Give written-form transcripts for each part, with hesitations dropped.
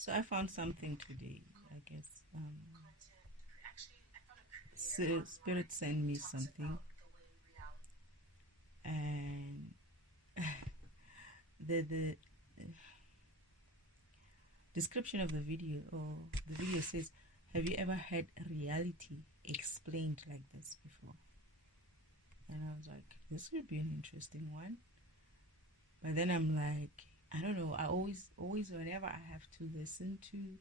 So I found something today, I guess. So Spirit sent me something, and the description of the video, or the video says, "Have you ever had reality explained like this before?" And I was like, "This would be an interesting one." But then I'm like, I don't know. I always, whenever I have to listen to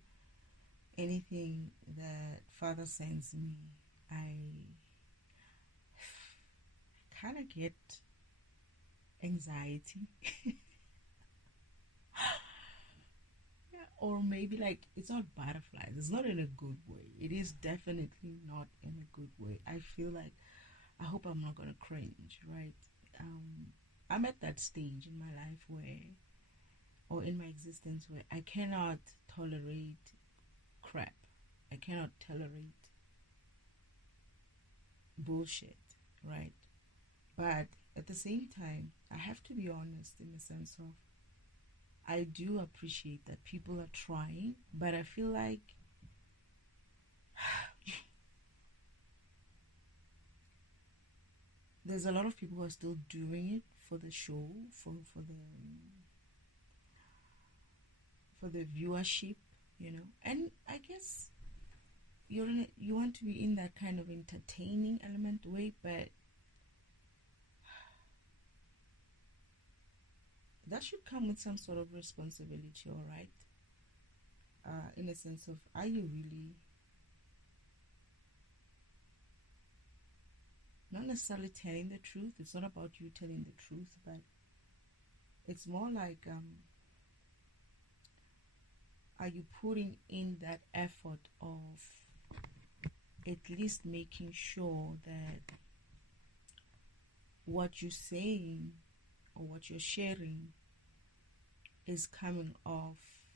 anything that Father sends me, I kind of get anxiety. Yeah, or maybe like it's not butterflies. It's not in a good way. It is definitely not in a good way. I feel like I hope I'm not gonna cringe, right? Um, I'm at that stage in my life where, or in my existence, where I cannot tolerate crap. I cannot tolerate bullshit, right? But at the same time, I have to be honest in the sense of I do appreciate that people are trying, but I feel like there's a lot of people who are still doing it for the show, for the viewership, And I guess you want to be in that kind of entertaining element way, but that should come with some sort of responsibility, all right? In a sense of, are you really not necessarily telling the truth? It's not about you telling the truth, but it's more like, are you putting in that effort of at least making sure that what you're saying or what you're sharing is coming off?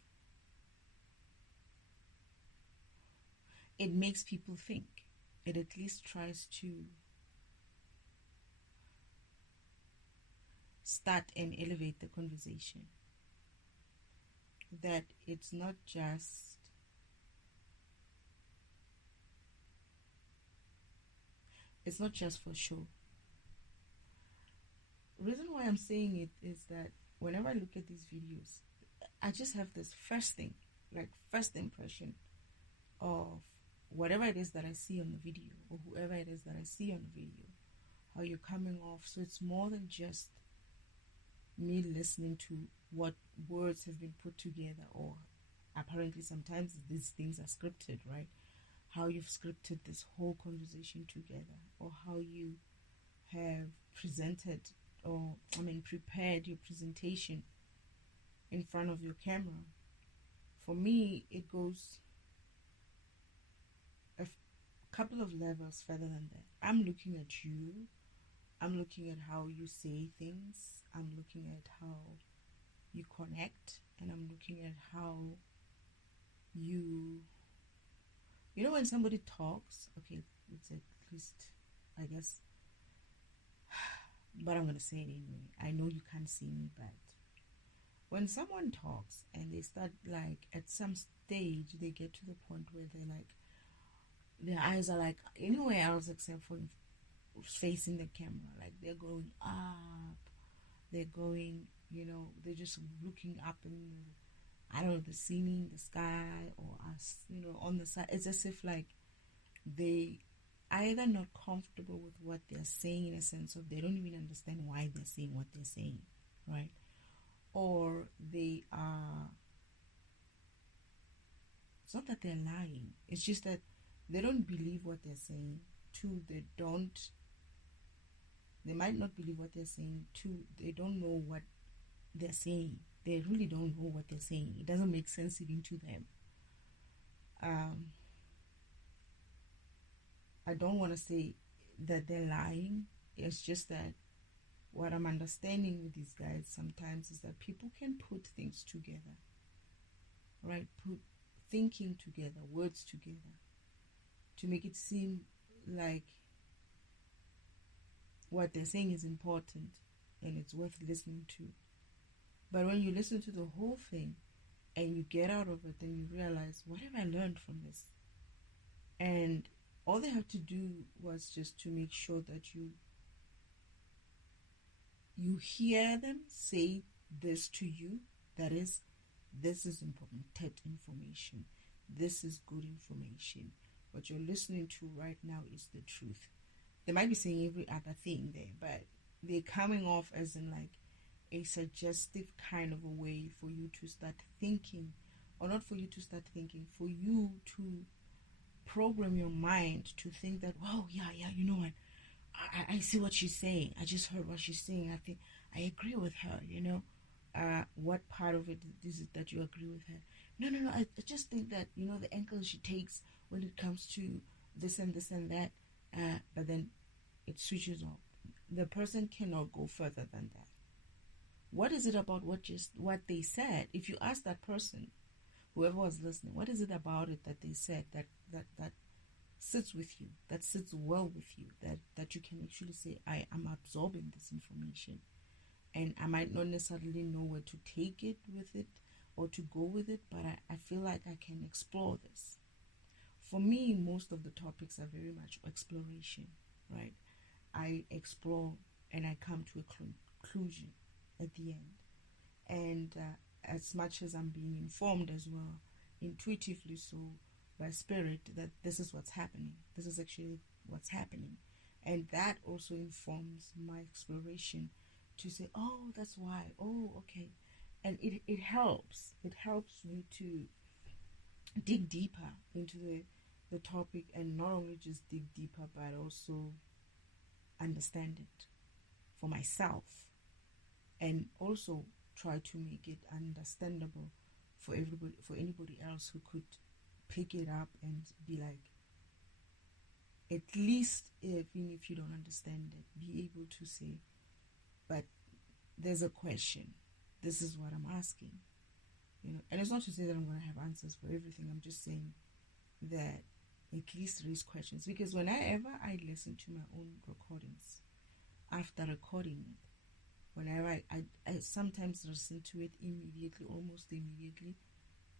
It makes people think. It at least tries to start and elevate the conversation. That it's not just for show. The reason why I'm saying it is that whenever I look at these videos, I just have this first thing, like first impression of whatever it is that I see on the video, or whoever it is that I see on the video, how you're coming off. So it's more than just me listening to what words have been put together, or apparently sometimes these things are scripted, right? How you've scripted this whole conversation together, or how you have presented, or prepared your presentation in front of your camera. For me, it goes a couple of levels further than that. I'm looking at you. I'm looking at how you say things. I'm looking at how you connect, and I'm looking at how when somebody talks, okay, it's at least, I guess, but I'm gonna say it anyway. I know you can't see me, but when someone talks and they start, like, at some stage they get to the point where they're like, their eyes are like anywhere else except for facing the camera, like they're going up, they're going, they're just looking up in I don't know, the ceiling, the sky, or us, on the side. It's as if like they either not comfortable with what they're saying, in a sense of they don't even understand why they're saying what they're saying, right? Or they are, it's not that they're lying, it's just that they don't believe what they're saying. Two, they might not believe what they're saying. Two, they don't know what they're saying. They really don't know what they're saying. It doesn't make sense even to them. I don't want to say that they're lying. It's just that what I'm understanding with these guys sometimes is that people can put things together, right? Put thinking together, words together, to make it seem like what they're saying is important and it's worth listening to. But when you listen to the whole thing, and you get out of it, then you realize, what have I learned from this? And all they have to do was just to make sure that you hear them say this to you. That is, this is important information. This is good information. What you're listening to right now is the truth. They might be saying every other thing there, but they're coming off as in like a suggestive kind of a way for you to start thinking, or not for you to start thinking, for you to program your mind to think that, wow, yeah, you know what, I see what she's saying. I just heard what she's saying. I think I agree with her, what part of it is it that you agree with her? No, I just think that, the angle she takes when it comes to this and this and that, but then it switches off. The person cannot go further than that. What is it about what they said? If you ask that person, whoever was listening, what is it about it that they said that sits with you, that sits well with you, that you can actually say, I am absorbing this information, and I might not necessarily know where to take it with it or to go with it, but I feel like I can explore this. For me, most of the topics are very much exploration, right? I explore and I come to a conclusion at the end. And as much as I'm being informed as well, intuitively so, by spirit, that this is what's happening. This is actually what's happening. And that also informs my exploration to say, oh, that's why. Oh, okay. And it helps. It helps me to dig deeper into the topic, and not only just dig deeper, but also understand it for myself, and also try to make it understandable for everybody, for anybody else who could pick it up and be like, at least even if you don't understand it, be able to say, but there's a question, this is what I'm asking, and it's not to say that I'm going to have answers for everything. I'm just saying that at least raise questions, because whenever I listen to my own recordings, after recording it, whenever I sometimes listen to it immediately, almost immediately,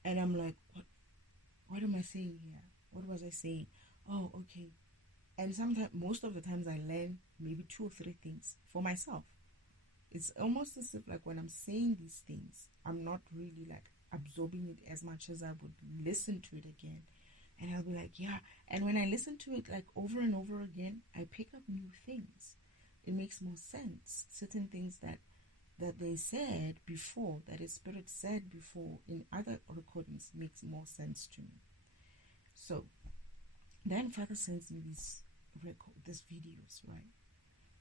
and I'm like, what am I saying here? What was I saying? Oh, okay. And sometimes, most of the times, I learn maybe 2 or 3 things for myself. It's almost as if like when I'm saying these things, I'm not really like absorbing it as much as I would listen to it again. And I'll be like, yeah. And when I listen to it like over and over again, I pick up new things. It makes more sense. Certain things that they said before, that a spirit said before in other recordings, makes more sense to me. So then Father sends me these videos, right?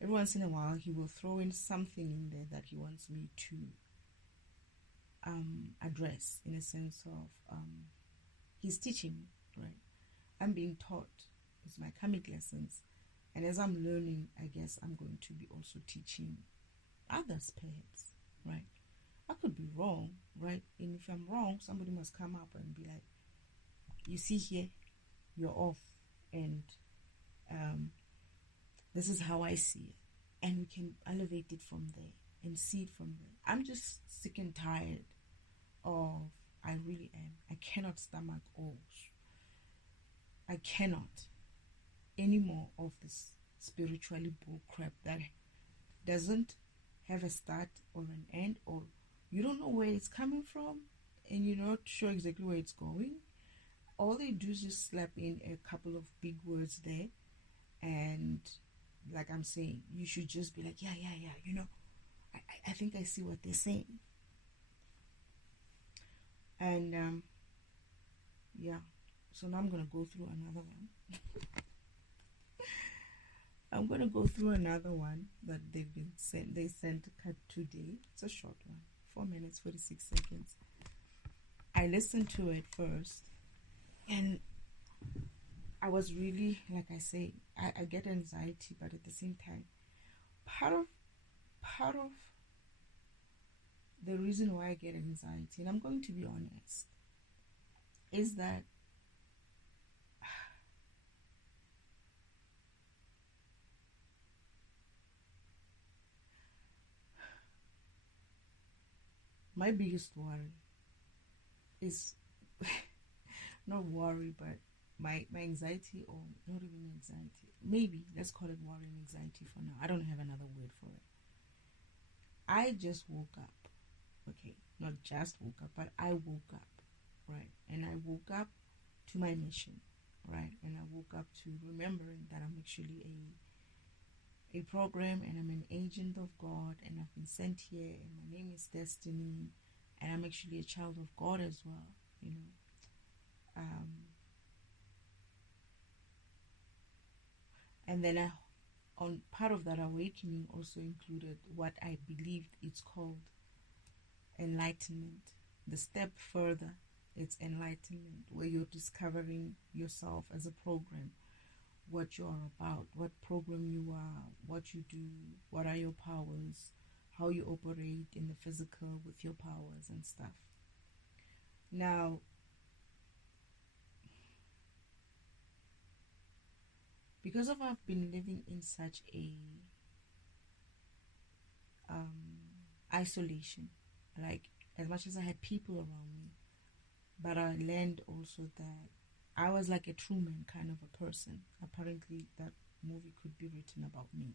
Every once in a while, he will throw in something in there that he wants me to address, in a sense of he's teaching me, right? I'm being taught. It's my karmic lessons. And as I'm learning, I guess I'm going to be also teaching others, perhaps, right? I could be wrong, right? And if I'm wrong, somebody must come up and be like, you see here, you're off. And this is how I see it. And we can elevate it from there and see it from there. I'm just sick and tired of, I really am. I cannot stomach all. I cannot anymore of this spiritually bull crap that doesn't have a start or an end, or you don't know where it's coming from and you're not sure exactly where it's going. All they do is just slap in a couple of big words there, and like I'm saying, you should just be like, yeah, I think I see what they're saying. And yeah, so now I'm gonna go through another one. I'm gonna go through another one that they've been sent. They sent cut today. It's a short one, 4 minutes 46 seconds. I listened to it first, and I was really, like I say, I get anxiety, but at the same time, part of the reason why I get anxiety, and I'm going to be honest, is that my biggest worry is not worry, but my anxiety, or not even anxiety, maybe let's call it worry and anxiety for now. I don't have another word for it. I just woke up. Okay, not just woke up, but I woke up, right? And I woke up to my mission, right? And I woke up to remembering that I'm actually a program, and I'm an agent of God, and I've been sent here, and my name is Destiny, and I'm actually a child of God as well, you know. And then on part of that awakening also included what I believed it's called enlightenment. The step further, it's enlightenment, where you're discovering yourself as a program, what you are about, what program you are, what you do, what are your powers, how you operate in the physical with your powers and stuff. Now, because of I've been living in such a isolation, like as much as I had people around me, but I learned also that I was like a Truman kind of a person. Apparently that movie could be written about me.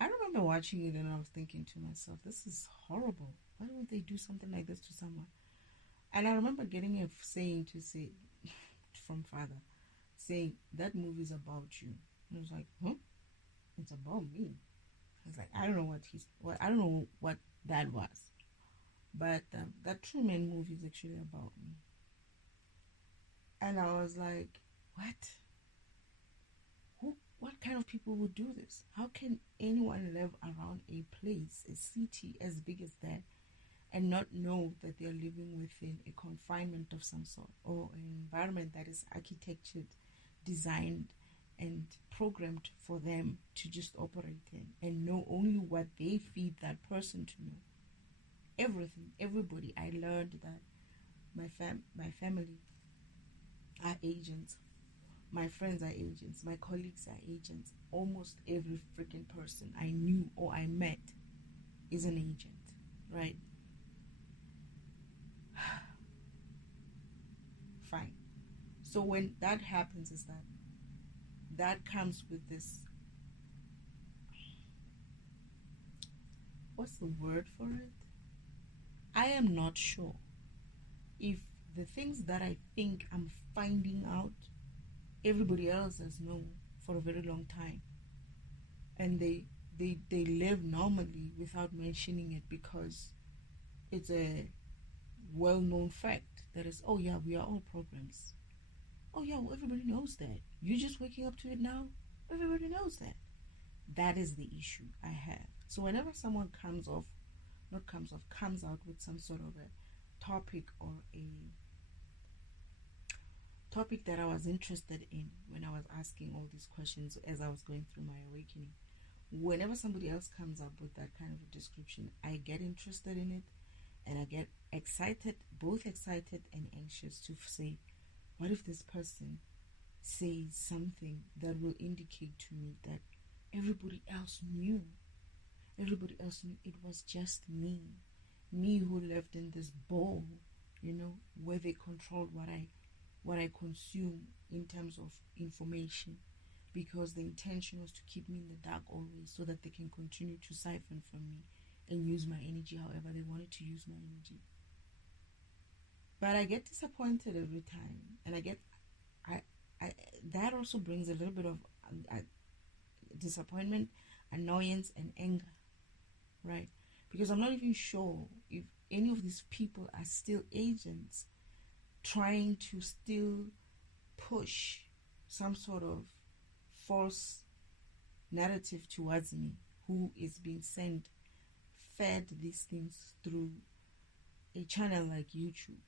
I remember watching it and I was thinking to myself, this is horrible. Why would they do something like this to someone? And I remember getting a saying to say from Father, saying that movie is about you. And I was like, huh? It's about me. I was like, I don't know I don't know what that was, but that Truman movie is actually about me. And I was like, what? What kind of people would do this? How can anyone live around a place, a city as big as that, and not know that they're living within a confinement of some sort, or an environment that is architectured, designed, and programmed for them to just operate in, and know only what they feed that person to know? Everything, everybody. I learned that my family are agents, my friends are agents, my colleagues are agents. Almost every freaking person I knew or I met is an agent, right? Fine. So when that happens, is that comes with this, what's the word for it? I am not sure if the things that I think I'm finding out, everybody else has known for a very long time, and they live normally without mentioning it, because it's a well-known fact that is, oh yeah, we are all programs. Oh yeah, well, everybody knows that. You're just waking up to it now. Everybody knows that. That is the issue I have. So whenever someone comes out with some sort of a topic, or a topic that I was interested in when I was asking all these questions as I was going through my awakening, whenever somebody else comes up with that kind of a description, I get interested in it, and I get excited, both excited and anxious, to say, what if this person says something that will indicate to me that everybody else knew? Everybody else knew it was just me who lived in this bowl, where they controlled what I consume in terms of information, because the intention was to keep me in the dark always, so that they can continue to siphon from me and use my energy however they wanted to use my energy. But I get disappointed every time, and that also brings a little bit of disappointment, annoyance, and anger, right? Because I'm not even sure if any of these people are still agents trying to still push some sort of false narrative towards me, who is being fed these things through a channel like YouTube,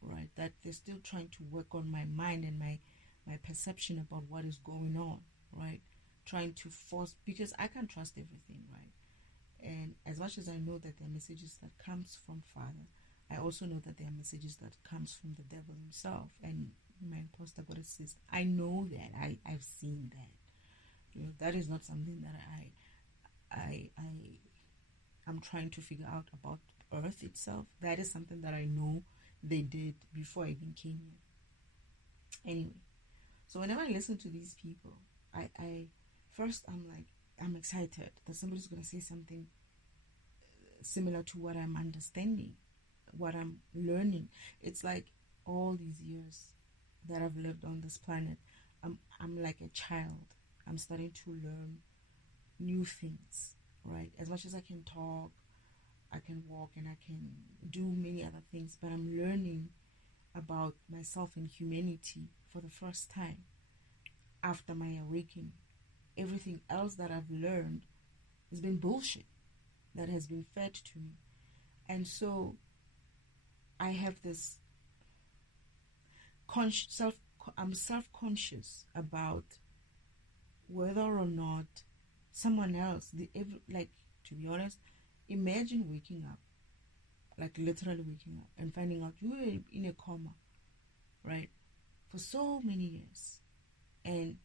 right? That they're still trying to work on my mind and my perception about what is going on, right? Trying to force, because I can't trust everything, right? And as much as I know that there are messages that comes from Father, I also know that there are messages that comes from the devil himself and my imposter goddess sister. I know that. I've seen that. That is not something that I'm trying to figure out about Earth itself. That is something that I know they did before I even came here. Anyway, so whenever I listen to these people, I first I'm like, I'm excited that somebody's gonna say something similar to what I'm understanding, what I'm learning. It's like all these years that I've lived on this planet, I'm like a child. I'm starting to learn new things, right? As much as I can talk, I can walk, and I can do many other things, but I'm learning about myself and humanity for the first time after my awakening. Everything else that I've learned has been bullshit that has been fed to me. And so I have this I'm self-conscious about whether or not someone else, like, to be honest, imagine waking up, like literally waking up and finding out you were in a coma, right, for so many years. And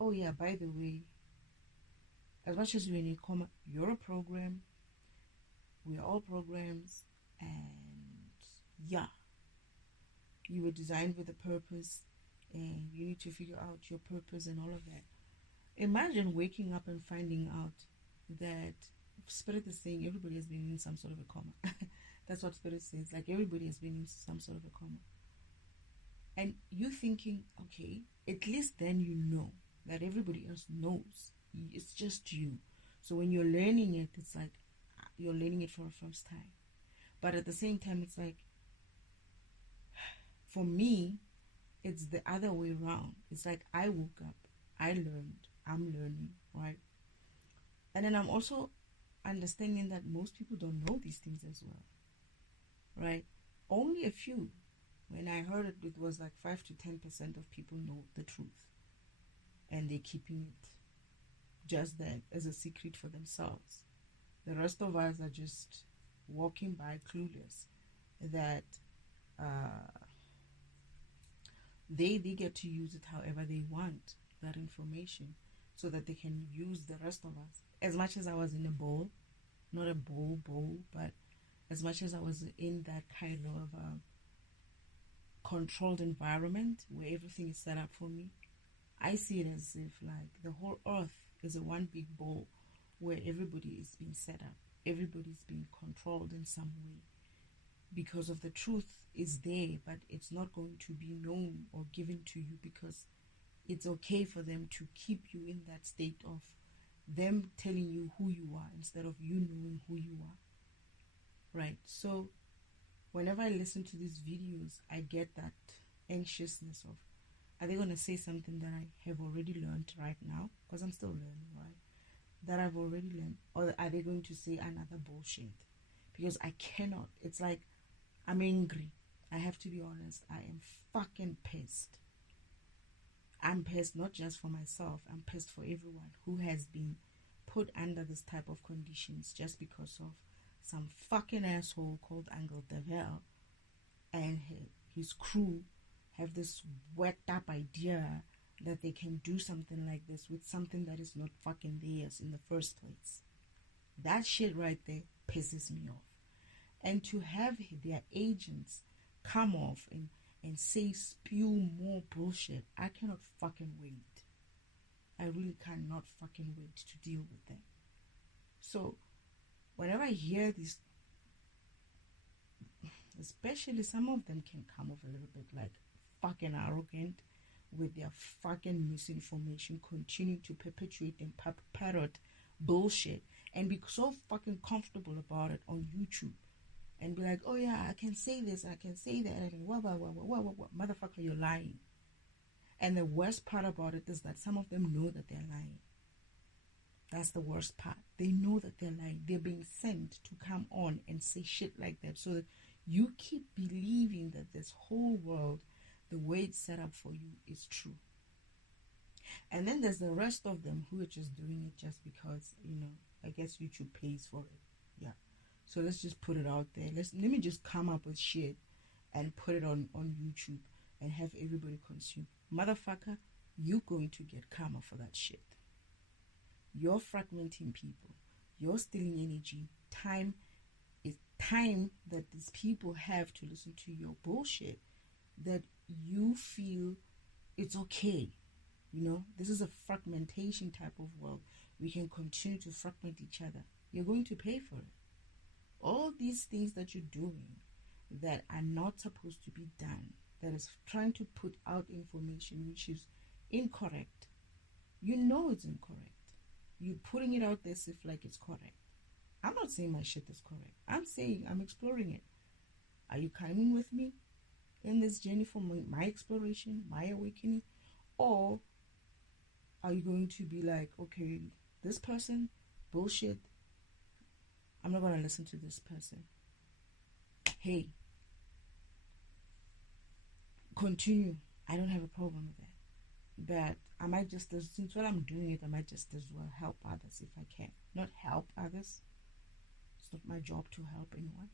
oh yeah, by the way, as much as you're in a coma, you're a program. We're all programs. And yeah, you were designed with a purpose, and you need to figure out your purpose and all of that. Imagine waking up and finding out that Spirit is saying everybody has been in some sort of a coma. That's what Spirit says. Like, everybody has been in some sort of a coma. And you thinking, okay, at least then you know that everybody else knows. It's just you. So when you're learning it, it's like you're learning it for the first time. But at the same time, it's like, for me, it's the other way around. It's like I woke up, I learned, I'm learning, right? And then I'm also understanding that most people don't know these things as well, right? Only a few. When I heard it, it was like 5 to 10% of people know the truth, and they're keeping it just that as a secret for themselves. The rest of us are just walking by clueless that they get to use it however they want, that information, so that they can use the rest of us. As much as I was in a bowl, not a bowl, but as much as I was in that kind of controlled environment where everything is set up for me, I see it as if like the whole earth is a one big bowl where everybody is being set up, everybody's being controlled in some way, because of the truth is there, but it's not going to be known or given to you, because it's okay for them to keep you in that state of them telling you who you are instead of you knowing who you are, right? So whenever I listen to these videos, I get that anxiousness of, are they going to say something that I have already learned right now? Because I'm still learning, right? That I've already learned. Or are they going to say another bullshit? Because I cannot. It's like, I'm angry. I have to be honest. I am fucking pissed. I'm pissed not just for myself. I'm pissed for everyone who has been put under this type of conditions just because of some fucking asshole called Angel Devil and his crew have this worked up idea that they can do something like this with something that is not fucking theirs in the first place. That shit right there pisses me off. And to have their agents come off and say, spew more bullshit, I cannot fucking wait. I really cannot fucking wait to deal with them. So whenever I hear this, especially some of them can come off a little bit like fucking arrogant with their fucking misinformation, continue to perpetuate and parrot bullshit and be so fucking comfortable about it on YouTube and be like, oh yeah, I can say this, I can say that, and what, motherfucker, you're lying. And the worst part about it is that some of them know that they're lying. That's the worst part. They know that they're lying. They're being sent to come on and say shit like that so that you keep believing that this whole world, the way it's set up for you, is true. And then there's the rest of them who are just doing it just because, I guess YouTube pays for it. Yeah. So let's just put it out there. Let me just come up with shit and put it on YouTube and have everybody consume. Motherfucker, you're going to get karma for that shit. You're fragmenting people. You're stealing energy. Time is time that these people have to listen to your bullshit, that you feel it's okay. You know, this is a fragmentation type of world. We can continue to fragment each other. You're going to pay for it. All these things that you're doing that are not supposed to be done, that is trying to put out information which is incorrect. You know it's incorrect. You're putting it out there as if like it's correct. I'm not saying my shit is correct. I'm saying I'm exploring it. Are you coming with me in this journey for my exploration, my awakening? Or are you going to be like, okay, this person, bullshit, I'm not going to listen to this person. Hey, continue. I don't have a problem with that. But I might just, since while I'm doing it, I might just as well help others if I can. Not help others. It's not my job to help anyone.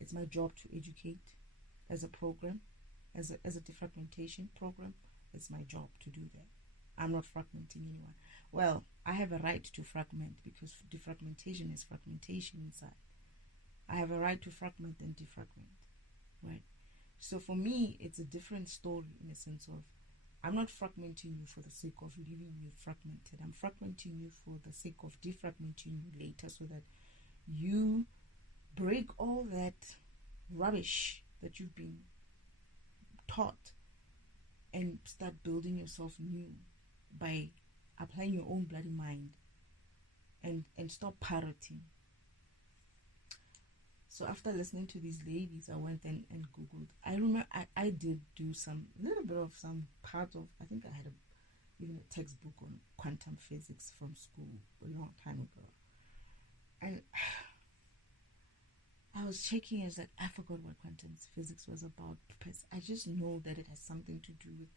It's my job to educate as a program, as a defragmentation program. It's my job to do that. I'm not fragmenting anyone. Well, I have a right to fragment because defragmentation is fragmentation inside. I have a right to fragment and defragment, right? So for me, it's a different story in a sense of I'm not fragmenting you for the sake of leaving you fragmented. I'm fragmenting you for the sake of defragmenting you later so that you break all that rubbish that you've been taught and start building yourself new by applying your own bloody mind and stop parroting. So after listening to these ladies, I went and Googled. I remember I did do some little bit of some part of, I think I had even a textbook on quantum physics from school a long time ago. And I was checking, I was like, I forgot what quantum physics was about because I just know that it has something to do with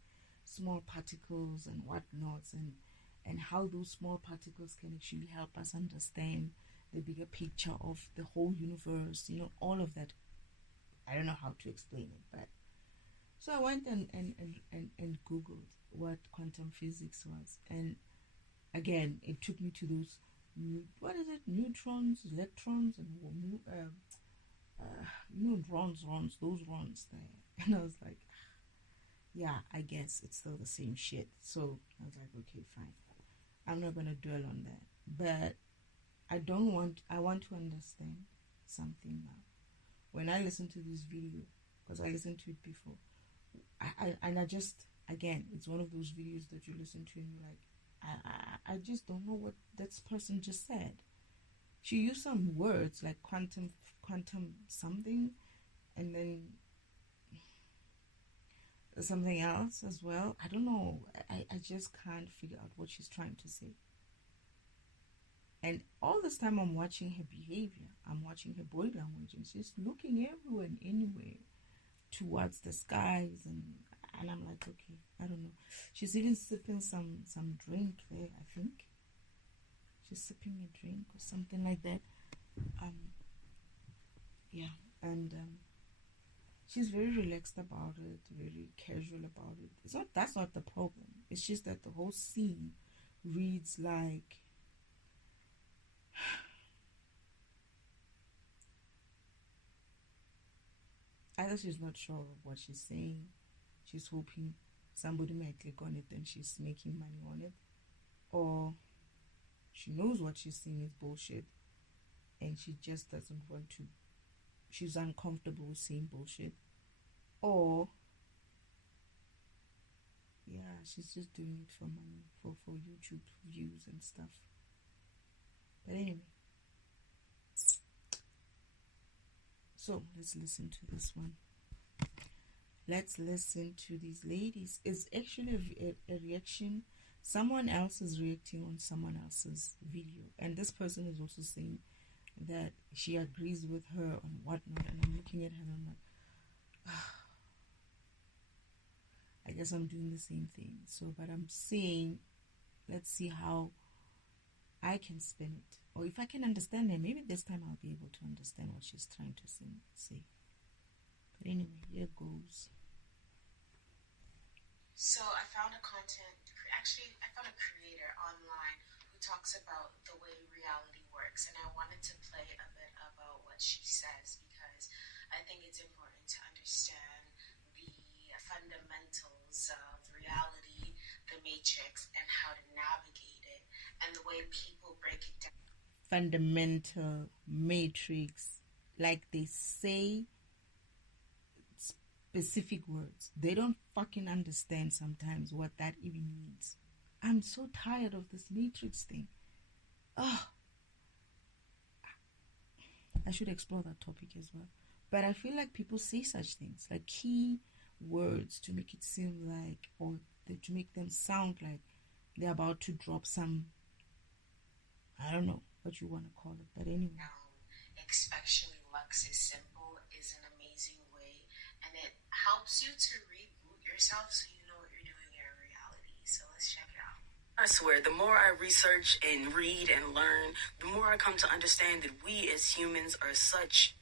small particles and whatnots and how those small particles can actually help us understand the bigger picture of the whole universe, you know, all of that. I don't know how to explain it, but so I went and Googled what quantum physics was, and again, it took me to those neutrons, electrons, and rons, those rons there, and I was like, yeah, I guess it's still the same shit. So I was like, okay, fine, I'm not gonna dwell on that, but I want to understand something now. When I listen to this video, because I listened to it before, I just, again, it's one of those videos that you listen to and you're like, I just don't know what this person just said. She used some words like quantum something, and then something else as well. I don't know. I just can't figure out what she's trying to say. And all this time I'm watching her behavior, I'm watching her body language, and she's looking everywhere and anywhere towards the skies, and I'm like, okay, I don't know. She's even sipping some drink there, I think. She's sipping a drink or something like that. Yeah, and she's very relaxed about it, very casual about it. That's not the problem. It's just that the whole scene reads like either she's not sure of what she's saying, she's hoping somebody might click on it and she's making money on it, or she knows what she's saying is bullshit and she just doesn't want to, she's uncomfortable with saying bullshit, or yeah, she's just doing it for money, for YouTube views and stuff. But anyway, so let's listen to this one. Let's listen to these ladies. It's actually a reaction. Someone else is reacting on someone else's video, and this person is also saying that she agrees with her on whatnot, and I'm looking at her and I'm like, I guess I'm doing the same thing. So, but I'm saying, let's see how I can spin it, or if I can understand her. Maybe this time I'll be able to understand what she's trying to say. But anyway, here goes. So I found a creator online who talks about the way reality works, and I wanted to play a bit about what she says because I think it's important to understand the fundamentals of reality, the matrix, and how to navigate it, and the way people break it down. Fundamental matrix, like they say specific words. They don't fucking understand sometimes what that even means. I'm so tired of this matrix thing. Oh, I should explore that topic as well. But I feel like people say such things, like key words, to make it seem like, or to make them sound like they're about to drop some, I don't know what you want to call it, but anyway. Especially Lux is Simple is an amazing way, and it helps you to reboot yourself so you know what you're doing in reality. So let's check it out. I swear, the more I research and read and learn, the more I come to understand that we as humans are such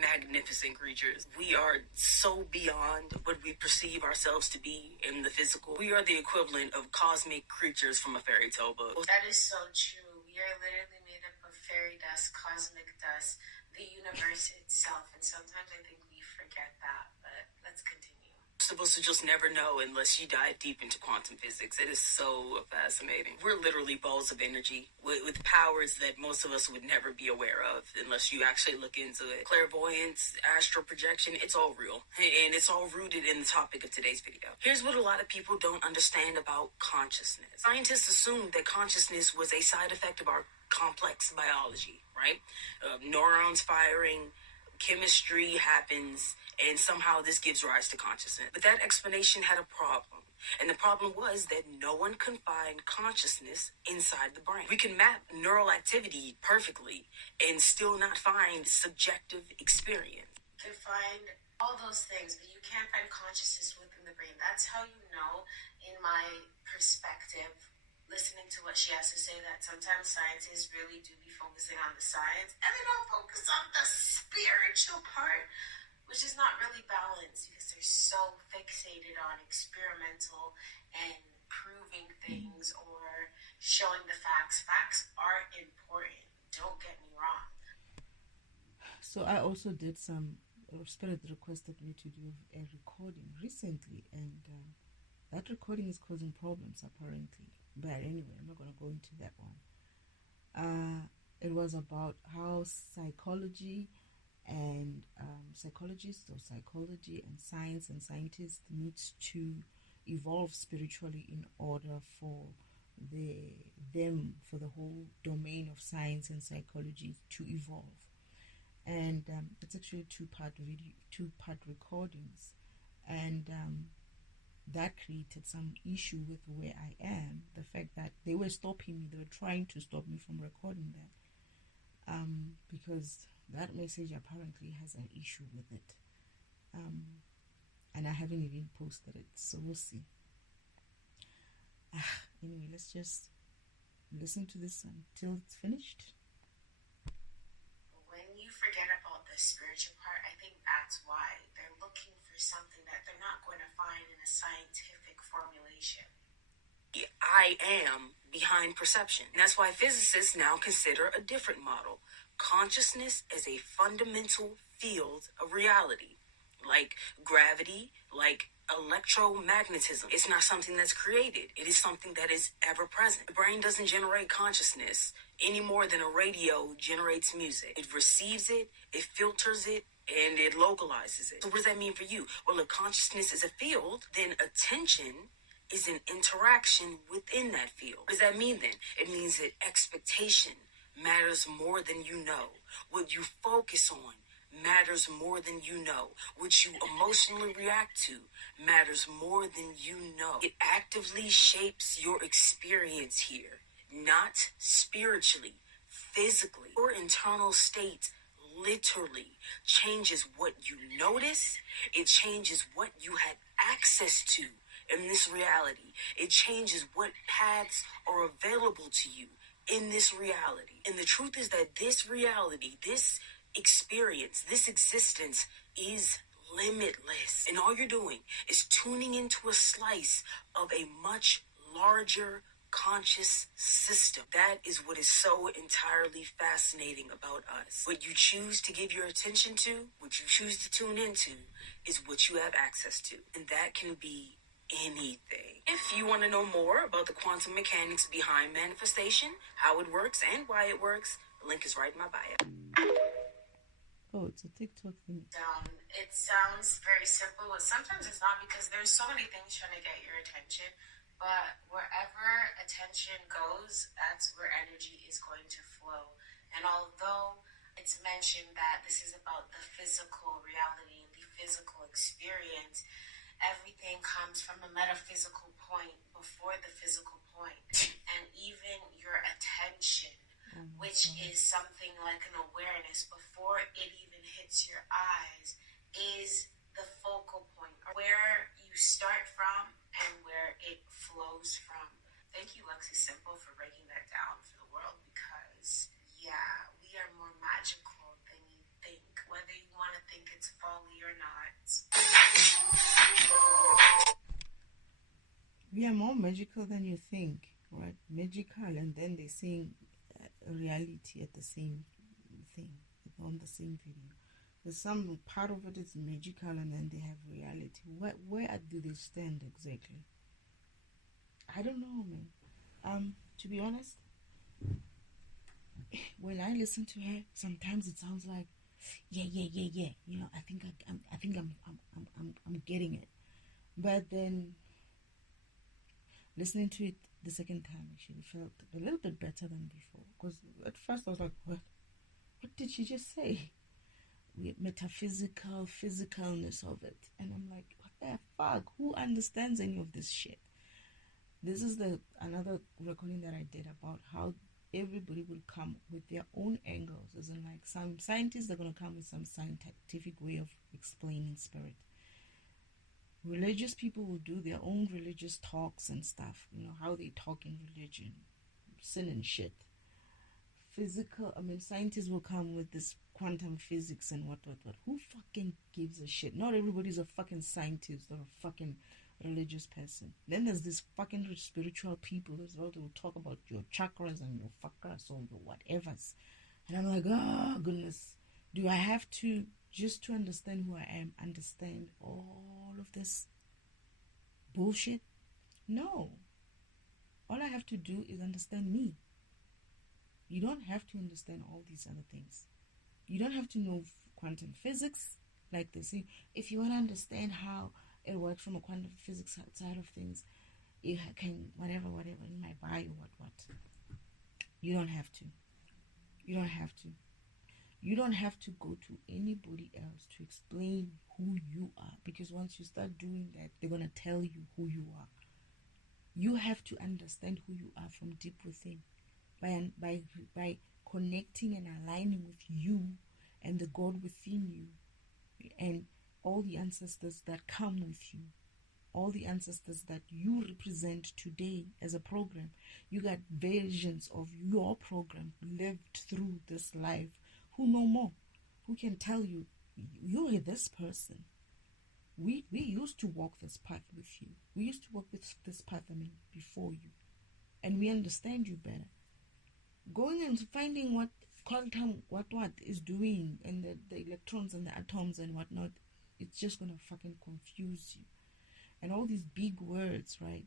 magnificent creatures. We are so beyond what we perceive ourselves to be in the physical. We are the equivalent of cosmic creatures from a fairy tale book. That is so true. We are literally made up of fairy dust, cosmic dust, the universe itself, and sometimes I think we forget that, but let's continue. Supposed to just never know unless you dive deep into quantum physics. It is so fascinating. We're literally balls of energy with powers that most of us would never be aware of unless you actually look into it. Clairvoyance, astral projection, it's all real. And it's all rooted in the topic of today's video. Here's what a lot of people don't understand about consciousness. Scientists assumed that consciousness was a side effect of our complex biology, right? Neurons firing, chemistry happens, and somehow this gives rise to consciousness. But that explanation had a problem. And the problem was that no one can find consciousness inside the brain. We can map neural activity perfectly and still not find subjective experience. You can find all those things, but you can't find consciousness within the brain. That's how you know, in my perspective, listening to what she has to say, that sometimes scientists really do be focusing on the science and they don't focus on the spiritual part, which is not really balanced because they're so fixated on experimental and proving things or showing the facts. Facts are important, don't get me wrong. So I also did Spirit requested me to do a recording recently, and that recording is causing problems apparently. But anyway, I'm not going to go into that one. It was about how psychology and psychologists or psychology and science and scientists needs to evolve spiritually in order for the whole domain of science and psychology to evolve. And it's actually two-part recordings, and that created some issue with where I am. The fact that they were stopping me, they were trying to stop me from recording that, because that message apparently has an issue with it, and I haven't even posted it, so we'll see. Anyway, let's just listen to this until it's finished. When you forget about the spiritual part, I think that's why they're looking for something that they're not going to find in a scientific formulation. I am behind perception. And that's why physicists now consider a different model. Consciousness as a fundamental field of reality, like gravity, like electromagnetism. It's not something that's created. It is something that is ever present. The brain doesn't generate consciousness any more than a radio generates music. It receives it, it filters it, and it localizes it. So what does that mean for you? Well, if consciousness is a field, then attention is an interaction within that field. What does that mean then? It means that expectation matters more than you know. What you focus on matters more than you know. What you emotionally react to matters more than you know. It actively shapes your experience here, not spiritually, physically. Your internal state literally changes what you notice. It changes what you had access to in this reality. It changes what paths are available to you in this reality. And the truth is that this reality, this experience, this existence is limitless. And all you're doing is tuning into a slice of a much larger subconscious system. That is what is so entirely fascinating about us. What you choose to give your attention to, what you choose to tune into, is what you have access to. And that can be anything. If you want to know more about the quantum mechanics behind manifestation, how it works, and why it works, the link is right in my bio. Oh, it's a TikTok thing. It sounds very simple, but sometimes it's not, because there's so many things trying to get your attention. But wherever attention goes, that's where energy is going to flow. And although it's mentioned that this is about the physical reality and the physical experience, everything comes from a metaphysical point before the physical point. And even your attention, which is something like an awareness before it even hits your eyes, is the focal point, where you start from and where it flows from. Thank you, Lexi Simple, for breaking that down for the world, because, yeah, we are more magical than you think, whether you want to think it's folly or not. We are more magical than you think, right? Magical, and then they sing reality at the same thing, on the same video. There's some part of it is magical, and then they have reality. Where do they stand exactly? I don't know, man. To be honest, when I listen to her, sometimes it sounds like, yeah. You know, I think I'm getting it. But then listening to it the second time actually felt a little bit better than before. Because at first I was like, what did she just say? Metaphysical physicalness of it, and I'm like, what the fuck, who understands any of this shit? This is another recording that I did about how everybody will come with their own angles, as in, like, some scientists are going to come with some scientific way of explaining spirit. Religious people will do their own religious talks and stuff, you know, how they talk in religion, sin and shit. Scientists will come with this quantum physics and what. Who fucking gives a shit? Not everybody's a fucking scientist or a fucking religious person. Then there's this fucking spiritual people as well. They will talk about your chakras and your chakras or your whatevers. And I'm like, oh goodness, do I have to, just to understand who I am, understand all of this bullshit? No. All I have to do is understand me. You don't have to understand all these other things. You don't have to know quantum physics, like they say. If you want to understand how it works from a quantum physics side of things, you can whatever in my bio, what. You don't have to. You don't have to. You don't have to go to anybody else to explain who you are, because once you start doing that, they're gonna tell you who you are. You have to understand who you are from deep within, by connecting and aligning with you and the God within you, and all the ancestors that come with you, all the ancestors that you represent today as a program. You got versions of your program lived through this life who know more, who can tell you, you're this person. We used to walk this path with you. We used to walk this path, before you. And we understand you better. Going and finding what quantum, what is doing, and the electrons and the atoms and whatnot, it's just going to fucking confuse you. And all these big words, right?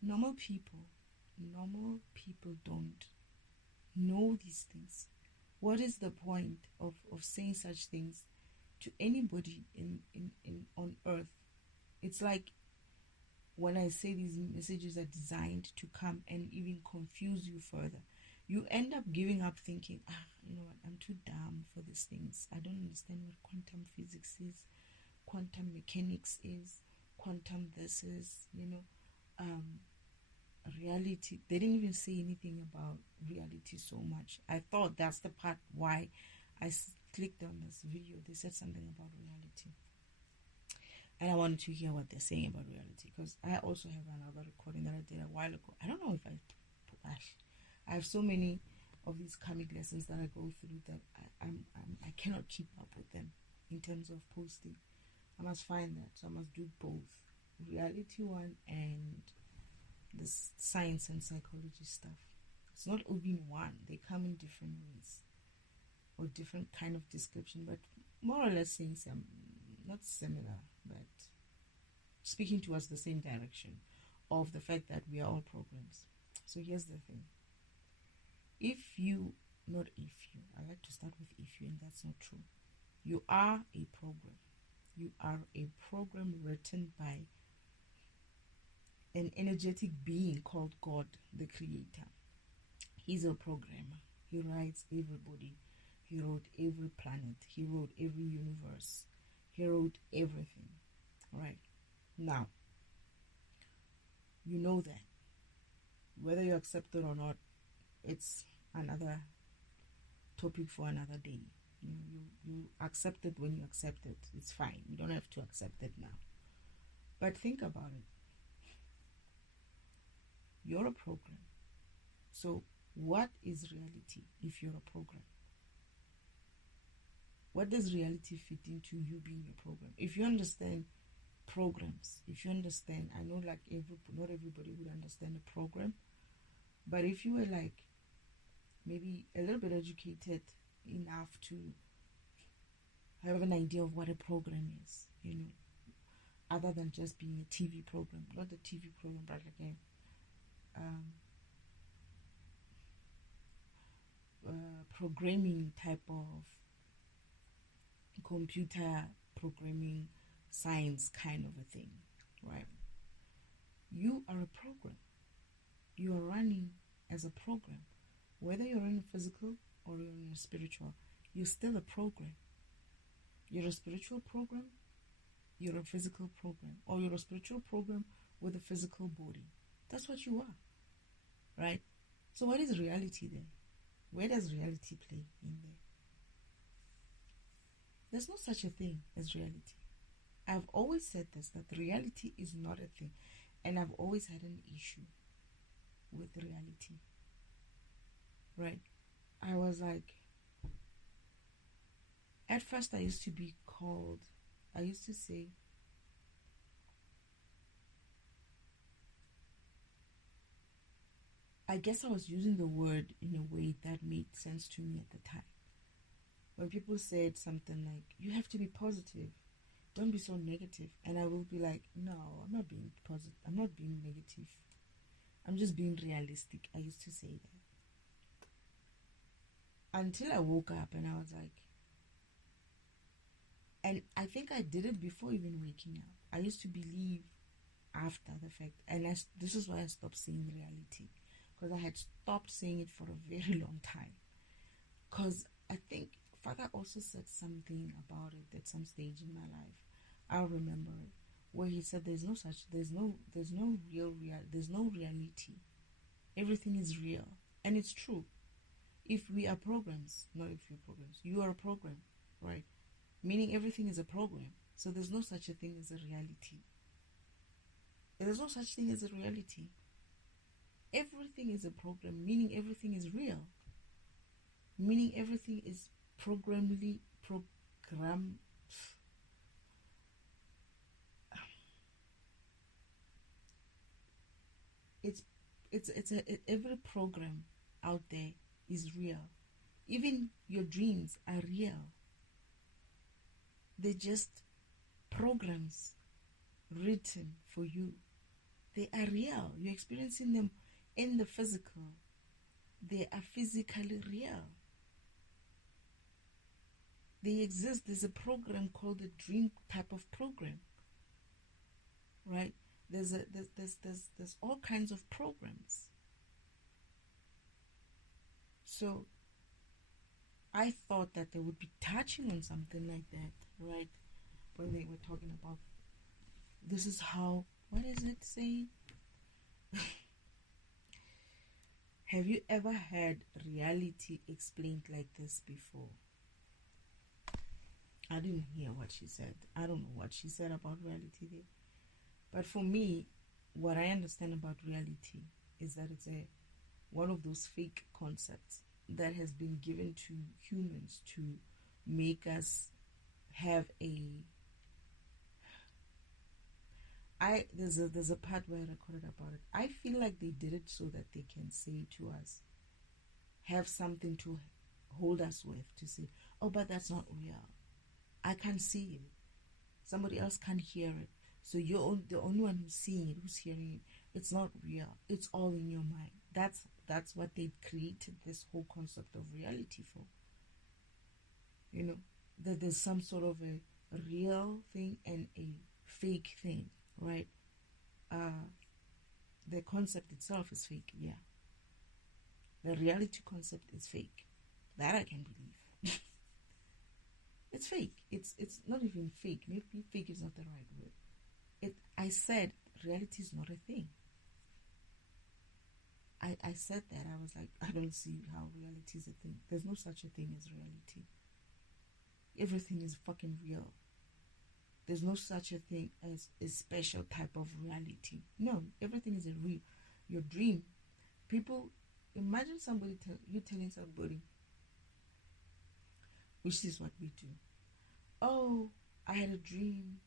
Normal people don't know these things. What is the point of saying such things to anybody in on earth? It's like when I say these messages are designed to come and even confuse you further. You end up giving up thinking, you know what, I'm too dumb for these things. I don't understand what quantum physics is, quantum mechanics is, quantum this is, reality. They didn't even say anything about reality so much. I thought that's the part why I clicked on this video. They said something about reality, and I wanted to hear what they're saying about reality, because I also have another recording that I did a while ago. I don't know if I have so many of these karmic lessons that I go through that I cannot keep up with them in terms of posting. I must find that, so I must do both reality one and this science and psychology stuff. It's not even one. They come in different ways or different kind of description, but more or less saying some, not similar, but speaking towards the same direction of the fact that we are all programs. So here's the thing. I like to start with if you, and that's not true. You are a program. You are a program written by an energetic being called God, the Creator. He's a programmer. He writes everybody. He wrote every planet. He wrote every universe. He wrote everything. Right? Now, you know that. Whether you accept it or not, it's another topic for another day. You accept it when you accept it. It's fine. You don't have to accept it now. But think about it. You're a program. So what is reality if you're a program? What does reality fit into you being a program? If you understand programs, if you understand, I know like not everybody would understand a program, but if you were like maybe a little bit educated enough to have an idea of what a program is, other than just being a TV program, not a TV program, but like a programming type of computer programming science kind of a thing, right? You are a program. You are running as a program. Whether you're in a physical or you're in a spiritual, you're still a program. You're a spiritual program, you're a physical program, or you're a spiritual program with a physical body. That's what you are, right? So what is reality then? Where does reality play in there? There's no such a thing as reality. I've always said this, that reality is not a thing. And I've always had an issue with reality. Right? I was like, at first I used to say, I guess I was using the word in a way that made sense to me at the time. When people said something like, you have to be positive, don't be so negative. And I will be like, no, I'm not being positive. I'm not being negative. I'm just being realistic. I used to say that. Until I woke up and I was like, and I think I did it before even waking up. I used to believe after the fact. And this is why I stopped saying reality. Because I had stopped saying it for a very long time. Because I think Father also said something about it at some stage in my life. I'll remember it, where he said there's no reality. Everything is real. And it's true. If we are programs, not if you're programs, you are a program, right? Meaning everything is a program. So there's no such a thing as a reality. There's no such thing as a reality. Everything is a program, meaning everything is real. Meaning everything is programmed. Every program out there is real. Even your dreams are real. They're just programs written for you. They are real. You're experiencing them in the physical. They are physically real. They exist. There's a program called the dream type of program, right? There's all kinds of programs. So I thought that they would be touching on something like that, right? When they were talking about, this is how, what is it saying? Have you ever had reality explained like this before? I didn't hear what she said. I don't know what she said about reality there. But for me, what I understand about reality is that it's one of those fake concepts that has been given to humans to make us have there's a part where I recorded about it. I feel like they did it so that they can say to us, have something to hold us with, to say, oh, but that's not real. I can't see it. Somebody else can't hear it. So you're the only one who's seeing it, who's hearing it. It's not real. It's all in your mind. That's what they created this whole concept of reality for. You know, that there's some sort of a real thing and a fake thing, right? The concept itself is fake, yeah. The reality concept is fake. That I can believe. It's fake. It's not even fake. Maybe fake is not the right word. I said reality is not a thing. I said that. I was like, I don't see how reality is a thing. There's no such a thing as reality. Everything is fucking real. There's no such a thing as a special type of reality. No, everything is a real. Your dream. People, imagine somebody you telling somebody, which is what we do. Oh, I had a dream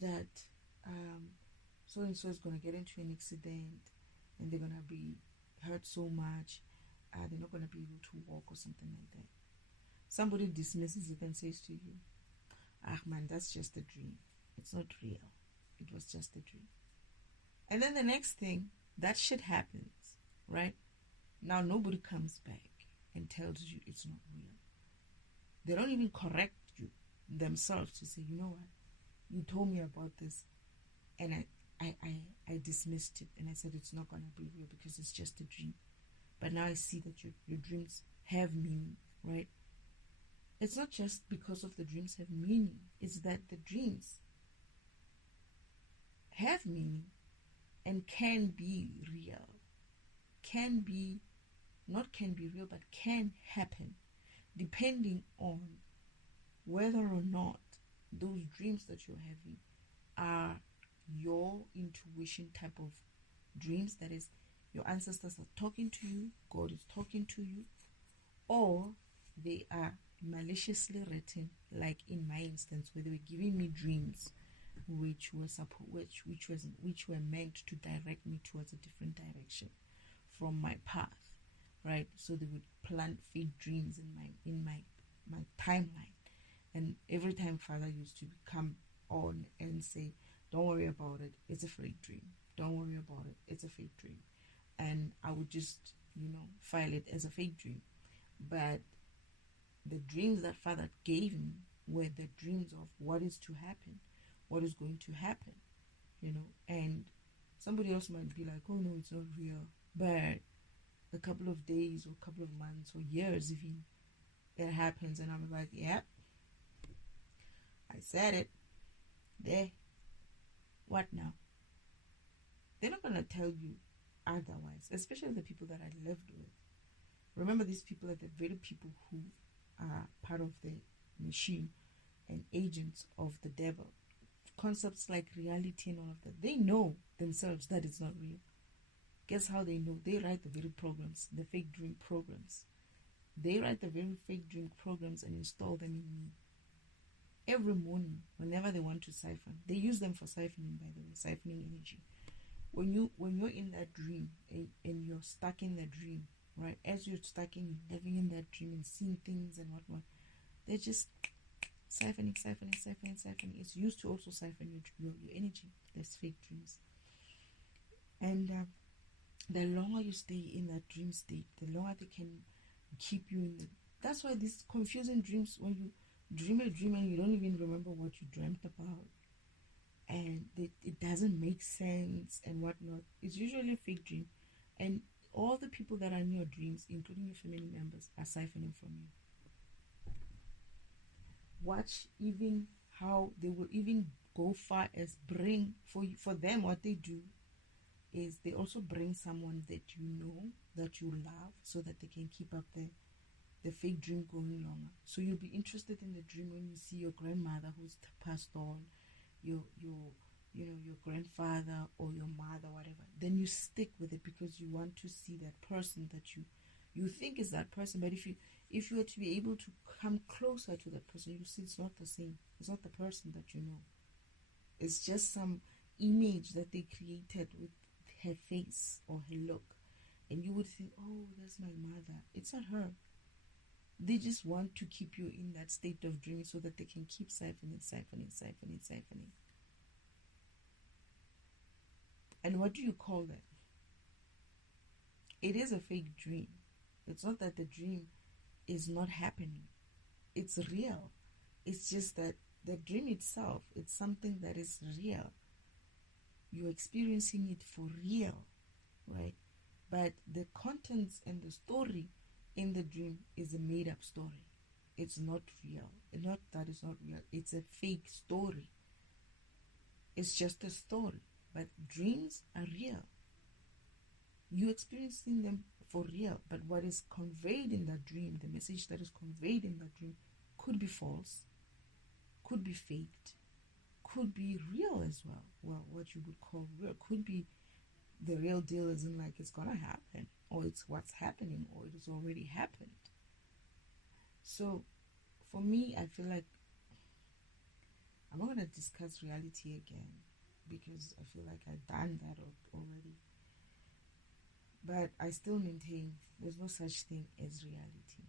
that so and so is gonna get into an accident and they're gonna be hurt so much, they're not gonna be able to walk or something like that. Somebody dismisses it and says to you, ah man, that's just a dream. It's not real. It was just a dream. And then the next thing, that shit happens, right? Now nobody comes back and tells you it's not real. They don't even correct you themselves to say, you know what, you told me about this and I dismissed it and I said it's not going to be real because it's just a dream. But now I see that your dreams have meaning, right? It's not just because of the dreams have meaning. It's that the dreams have meaning and can be real. Can be, not can be real, but can happen depending on whether or not those dreams that you're having are your intuition type of dreams. That is, your ancestors are talking to you, God is talking to you, or they are maliciously written, like in my instance, where they were giving me dreams which were meant to direct me towards a different direction from my path, right? So they would plant fake dreams in my timeline, and every time Father used to come on and say, don't worry about it, it's a fake dream, don't worry about it, it's a fake dream, and I would just file it as a fake dream. But the dreams that Father gave me were the dreams of what is to happen, what is going to happen, and somebody else might be like, oh no, it's not real, but a couple of days or a couple of months or years even, it happens and I'm like, yeah, I said it there. What now? They're not going to tell you otherwise, especially the people that I lived with. Remember, these people are the very people who are part of the machine and agents of the devil. Concepts like reality and all of that, they know themselves that it's not real. Guess how they know? They write the very programs, the fake dream programs. They write the very fake dream programs and install them in me. Every morning, whenever they want to siphon, they use them for siphoning, by the way, siphoning energy. When you're in that dream and you're stuck in that dream, right? As you're stuck in living in that dream and seeing things and whatnot, they're just siphoning. It's used to also siphon your energy. There's fake dreams. And the longer you stay in that dream state, the longer they can keep you in the... That's why these confusing dreams, when you dream a dream and you don't even remember what you dreamt about, and it doesn't make sense and whatnot, it's usually a fake dream. And all the people that are in your dreams, including your family members, are siphoning from you. Watch even how they will even go far as bring for them. What they do is they also bring someone that you know, that you love, so that they can keep up the fake dream going longer. So you'll be interested in the dream when you see your grandmother who's passed on, your grandfather or your mother, whatever. Then you stick with it because you want to see that person that you think is that person. But if you were to be able to come closer to that person, you see it's not the same. It's not the person that you know. It's just some image that they created with her face or her look, and you would think, oh, that's my mother. It's not her. They just want to keep you in that state of dreaming so that they can keep siphoning. And what do you call that? It is a fake dream. It's not that the dream is not happening. It's real. It's just that the dream itself, it's something that is real. You're experiencing it for real, right? But the contents and the story in the dream is a made-up story. It's not real. Not that it's not real. It's a fake story. It's just a story. But dreams are real. You're experiencing them for real. But what is conveyed in that dream, the message that is conveyed in that dream, could be false, could be faked, could be real as well. Well, what you would call real could be the real deal, isn't like it's gonna happen, or it's what's happening, or it has already happened. So for me, I feel like I'm not gonna discuss reality again because I feel like I've done that already. But I still maintain there's no such thing as reality.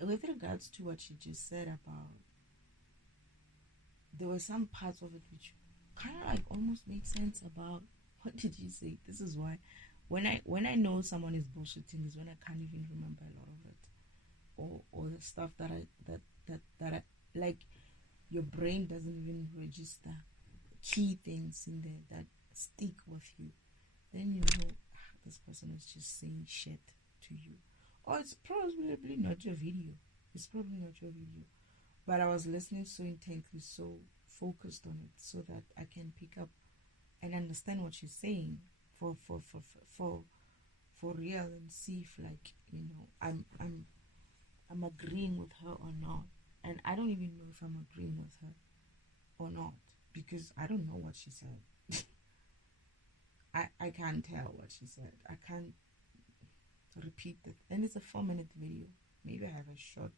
With regards to what you just said about, there were some parts of it which kind of like almost made sense about, what did you say? This is why when I know someone is bullshitting is when I can't even remember a lot of it, or the stuff that I like, your brain doesn't even register key things in there that stick with you. Then you know, this person is just saying shit to you, or it's probably not your video. It's probably not your video, but I was listening so intently, so focused on it, so that I can pick up and understand what she's saying for real, and see if, like, you know, I'm agreeing with her or not. And I don't even know if I'm agreeing with her or not, because I don't know what she said. I can't tell what she said. I can't repeat it. And it's a 4-minute video. Maybe I have a short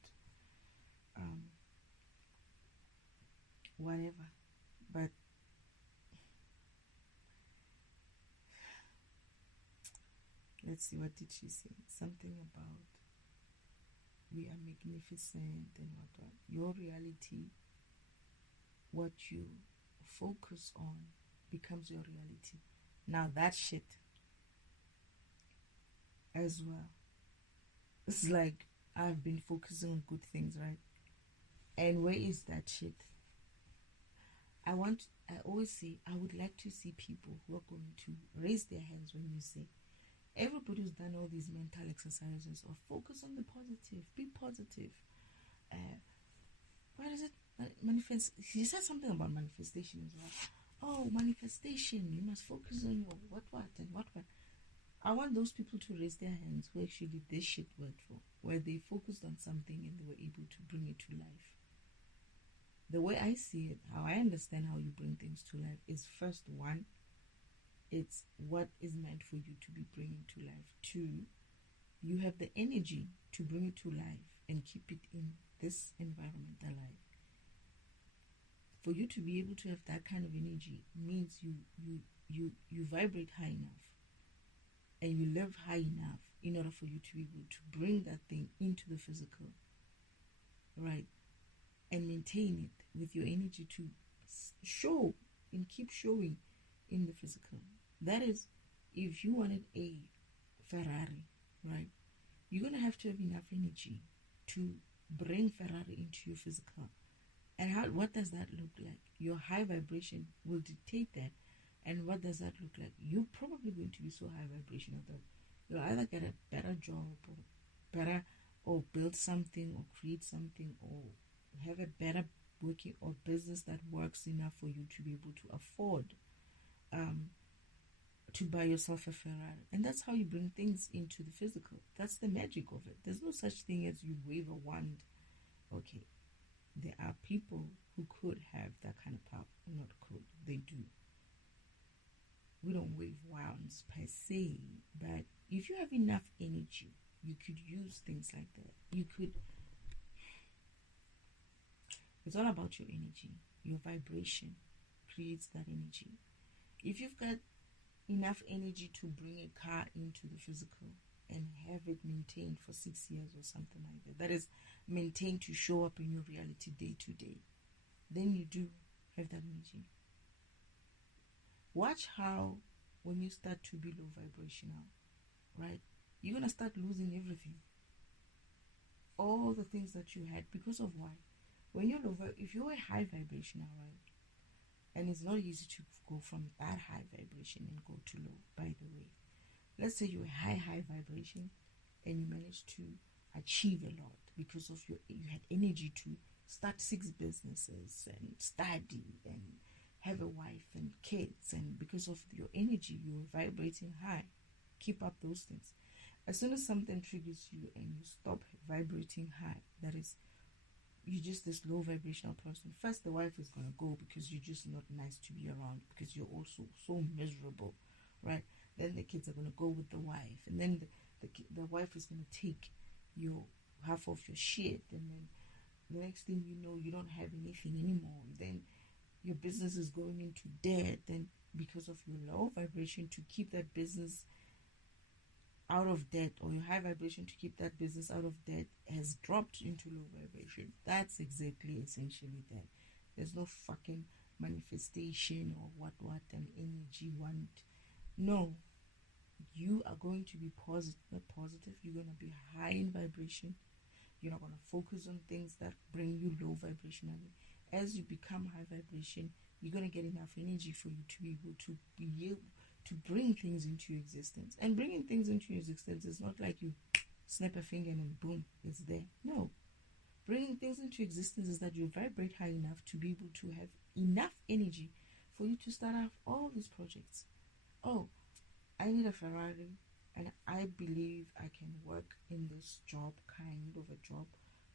whatever. But let's see, what did she say? Something about we are magnificent and what. Your reality, what you focus on, becomes your reality. Now that shit as well. It's like I've been focusing on good things, right? And where is that shit? I always say, I would like to see people who are going to raise their hands when you say, everybody who's done all these mental exercises or focus on the positive, be positive. What is it? Manifest. He said something about manifestation as well. Oh, manifestation, you must focus on your what and what. I want those people to raise their hands who actually did this shit worked for, where they focused on something and they were able to bring it to life. The way I see it, how I understand how you bring things to life is, first, one, it's what is meant for you to be bringing to life. Two, you have the energy to bring it to life and keep it in this environment alive. For you to be able to have that kind of energy means you vibrate high enough and you live high enough in order for you to be able to bring that thing into the physical, right? And maintain it with your energy to show and keep showing in the physical. That is, if you wanted a Ferrari, right, you're going to have enough energy to bring Ferrari into your physical. And what does that look like? Your high vibration will dictate that. And what does that look like? You're probably going to be so high vibrational that you'll either get a better job or build something or create something or have a better working or business that works enough for you to be able to afford to buy yourself a Ferrari. And that's how you bring things into the physical. That's the magic of it. There's no such thing as you wave a wand. Okay, there are people who could have that kind of power. Not could, they do. We don't wave wands per se, but if you have enough energy, you could use things like that. It's all about your energy. Your vibration creates that energy. If you've got enough energy to bring a car into the physical and have it maintained for 6 years or something like that, that is maintained to show up in your reality day to day, then you do have that energy. Watch how when you start to be low vibrational, right, you're going to start losing everything. All the things that you had, because of why? When you're low, if you're a high vibrational, right, and it's not easy to go from that high vibration and go to low, by the way. Let's say you're high vibration and you manage to achieve a lot because of you had energy to start 6 businesses and study and have a wife and kids, and because of your energy, you're vibrating high. Keep up those things. As soon as something triggers you and you stop vibrating high, that is, you're just this low vibrational person. First, the wife is going to go because you're just not nice to be around, because you're also so miserable, right? Then the kids are going to go with the wife, and then the wife is going to take your half of your shit, and then the next thing you know, you don't have anything anymore. Then your business is going into debt, then because of your low vibration, to keep that business out of debt, or your high vibration to keep that business out of debt has dropped into low vibration. That's exactly essentially that. There's no fucking manifestation or what an energy want. No, you are going to be positive. You're going to be high in vibration. You're not going to focus on things that bring you low vibrationally. As you become high vibration, you're going to get enough energy for you to be able to bring things into your existence. And bringing things into your existence is not like you snap a finger and boom, it's there. No. Bringing things into existence is that you vibrate high enough to be able to have enough energy for you to start off all these projects. Oh, I need a Ferrari, and I believe I can work in this kind of a job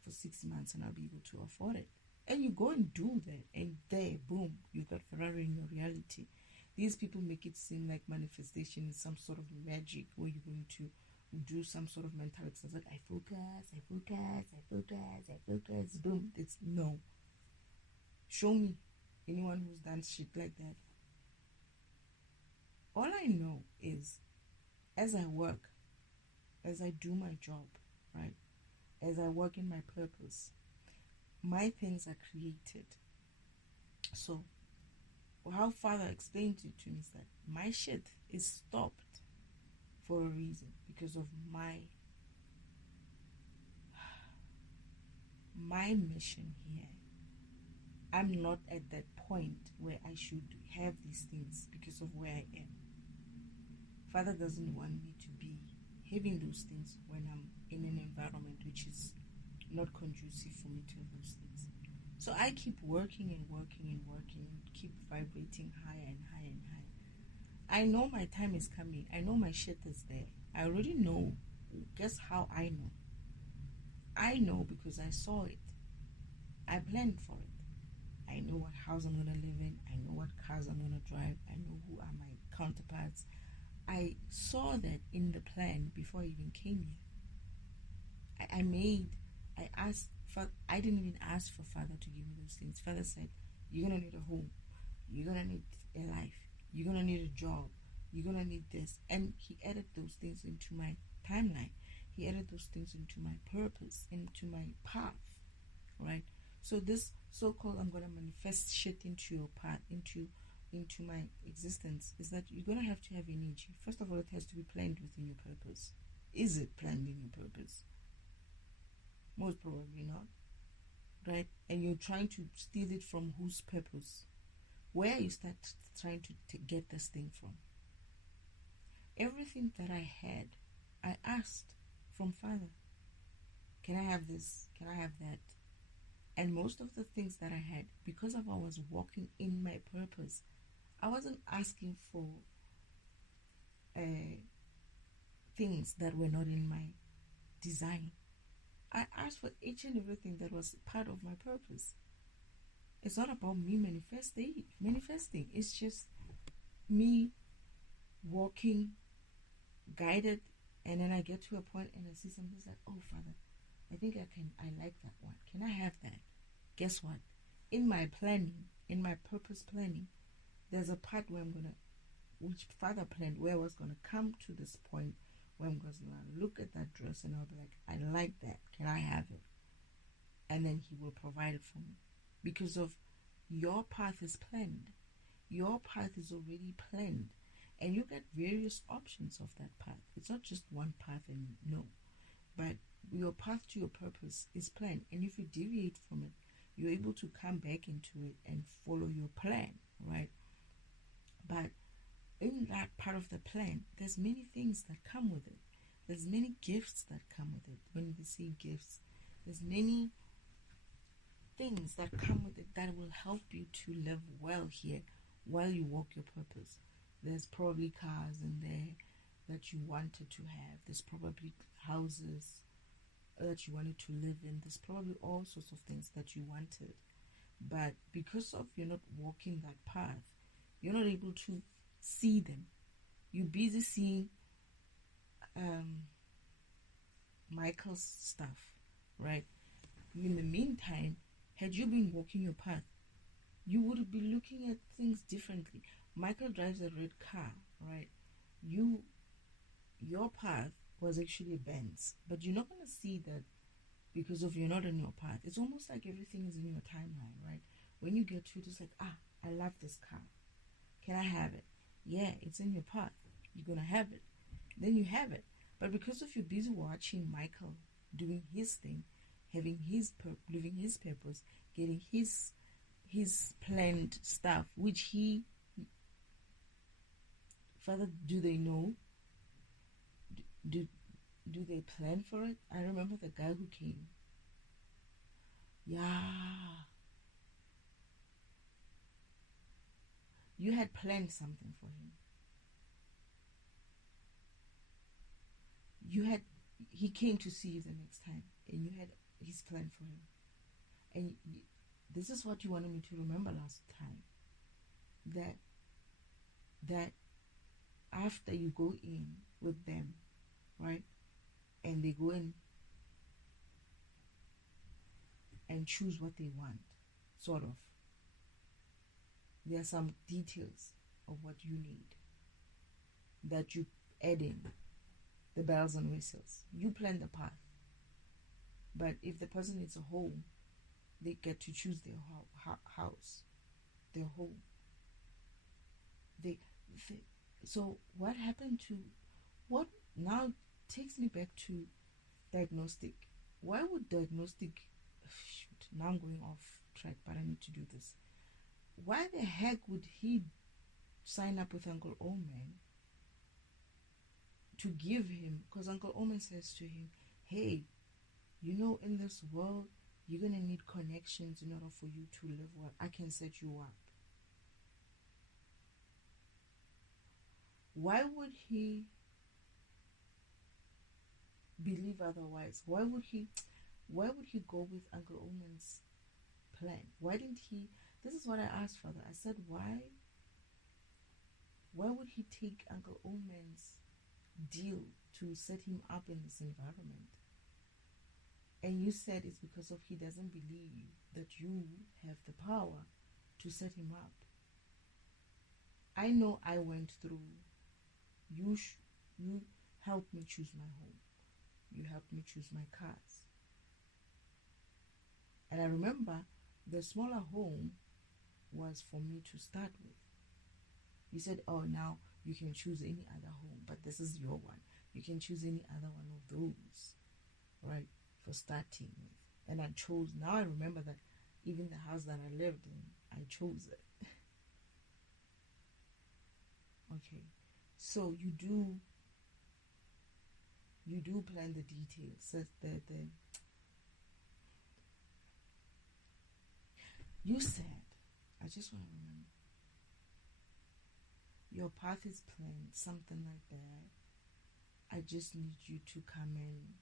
for 6 months and I'll be able to afford it. And you go and do that, and there, boom, you've got Ferrari in your reality. These people make it seem like manifestation is some sort of magic where you're going to do some sort of mental exercise. Like, I focus, boom. It's no. Show me anyone who's done shit like that. All I know is, as I work, as I do my job, right, as I work in my purpose, my things are created. So how Father explained it to me is that my shit is stopped for a reason, because of my mission here. I'm not at that point where I should have these things because of where I am. Father doesn't want me to be having those things when I'm in an environment which is not conducive for me to have those things. So I keep working and keep vibrating higher and higher and higher. I know my time is coming. I know my shit is there. I already know. Guess how I know? I know because I saw it. I planned for it. I know what house I'm going to live in. I know what cars I'm going to drive. I know who are my counterparts. I saw that in the plan before I even came here. I asked, I didn't even ask for Father to give me those things. Father said, you're going to need a home. You're going to need a life. You're going to need a job. You're going to need this. And he added those things into my timeline. He added those things into my purpose, into my path, right? So this so-called I'm going to manifest shit into your path, into my existence, is that you're going to have energy. First of all, it has to be planned within your purpose. Is it planned in your purpose? Most probably not, right? And you're trying to steal it from whose purpose? Where you start trying to get this thing from? Everything that I had, I asked from Father. Can I have this? Can I have that? And most of the things that I had, because of I was walking in my purpose, I wasn't asking for things that were not in my design. I asked for each and everything that was part of my purpose. It's not about me manifesting. It's just me walking, guided, and then I get to a point and I see something like, oh, Father, I think I like that one. Can I have that? Guess what? In my planning, in my purpose planning, there's a part where I'm going to which father planned where I was going to come to this point where I'm going to look at that dress and I'll be like, I like that. Can I have it? And then he will provide it for me. Because of your path is planned. Your path is already planned. And you get various options of that path. It's not just one path and no. But your path to your purpose is planned. And if you deviate from it, you're able to come back into it and follow your plan, right? But in that part of the plan, there's many things that come with it. There's many gifts that come with it. When we say gifts, there's many things that come with it that will help you to live well here while you walk your purpose. There's probably cars in there that you wanted to have. There's probably houses that you wanted to live in. There's probably all sorts of things that you wanted. But because of you're not walking that path, you're not able to see them. You're busy seeing Michael's stuff, right? In the meantime, had you been walking your path, you would be looking at things differently. Michael drives a red car, right? Your path was actually a Benz, but you're not going to see that because of you're not on your path. It's almost like everything is in your timeline, right? When you get to it, it's like, I love this car. Can I have it? Yeah, it's in your path. You're going to have it. Then you have it. But because of you're busy watching Michael doing his thing, having living his purpose, getting his planned stuff, which he, Father, do they know? Do they plan for it? I remember the guy who came. Yeah. You had planned something for him. He came to see you the next time, and you had his plan for him. And this is what you wanted me to remember last time. That after you go in with them, right, and they go in and choose what they want, sort of, there are some details of what you need that you add in, the bells and whistles. You plan the path. But if the person needs a home, they get to choose their house, their home. So what happened to, what now takes me back to diagnostic. Why would diagnostic, now I'm going off track, but I need to do this. Why the heck would he sign up with Uncle Oman to give him, because Uncle Oman says to him, hey, in this world, you're going to need connections in order for you to live well. I can set you up. Why would he believe otherwise? Why would he go with Uncle Oman's plan? Why didn't he? This is what I asked Father. I said, why would he take Uncle Oman's deal to set him up in this environment? And you said it's because of he doesn't believe that you have the power to set him up. I know I went through. You helped me choose my home. You helped me choose my cars. And I remember the smaller home was for me to start with. You said, oh, now you can choose any other home, but this is your one. You can choose any other one of those, right, for starting with. And I chose, now I remember that even the house that I lived in, I chose it. Okay, so you do plan the details. So you said, I just want to remember, your path is planned, something like that. I just need you to come in.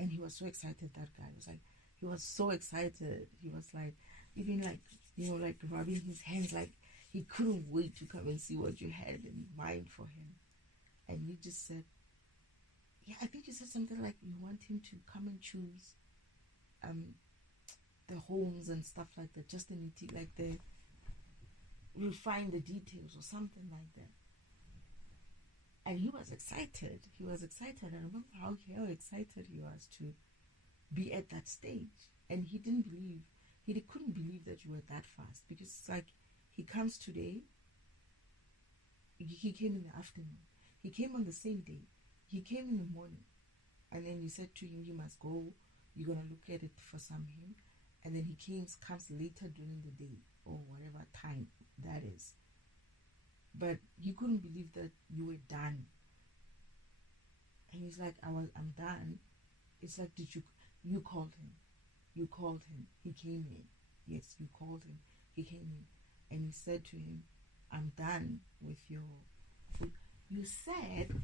And he was so excited, that guy was like, he was so excited. He was like, even like, like rubbing his hands, like he couldn't wait to come and see what you had in mind for him. And you just said, yeah, I think you said something like you want him to come and choose the homes and stuff like that, just the refine the details or something like that. And he was excited. He was excited. I remember how excited he was to be at that stage. And he didn't believe, couldn't believe that you were that fast. Because it's like, he comes today, he came in the afternoon. He came on the same day. He came in the morning. And then you said to him, you must go. You're going to look at it for some him. And then he comes later during the day or whatever time that is. But he couldn't believe that you were done. And he's like, I'm done. It's like, you called him. You called him. He came in. Yes, you called him. He came in. And he said to him, I'm done with your food. You said,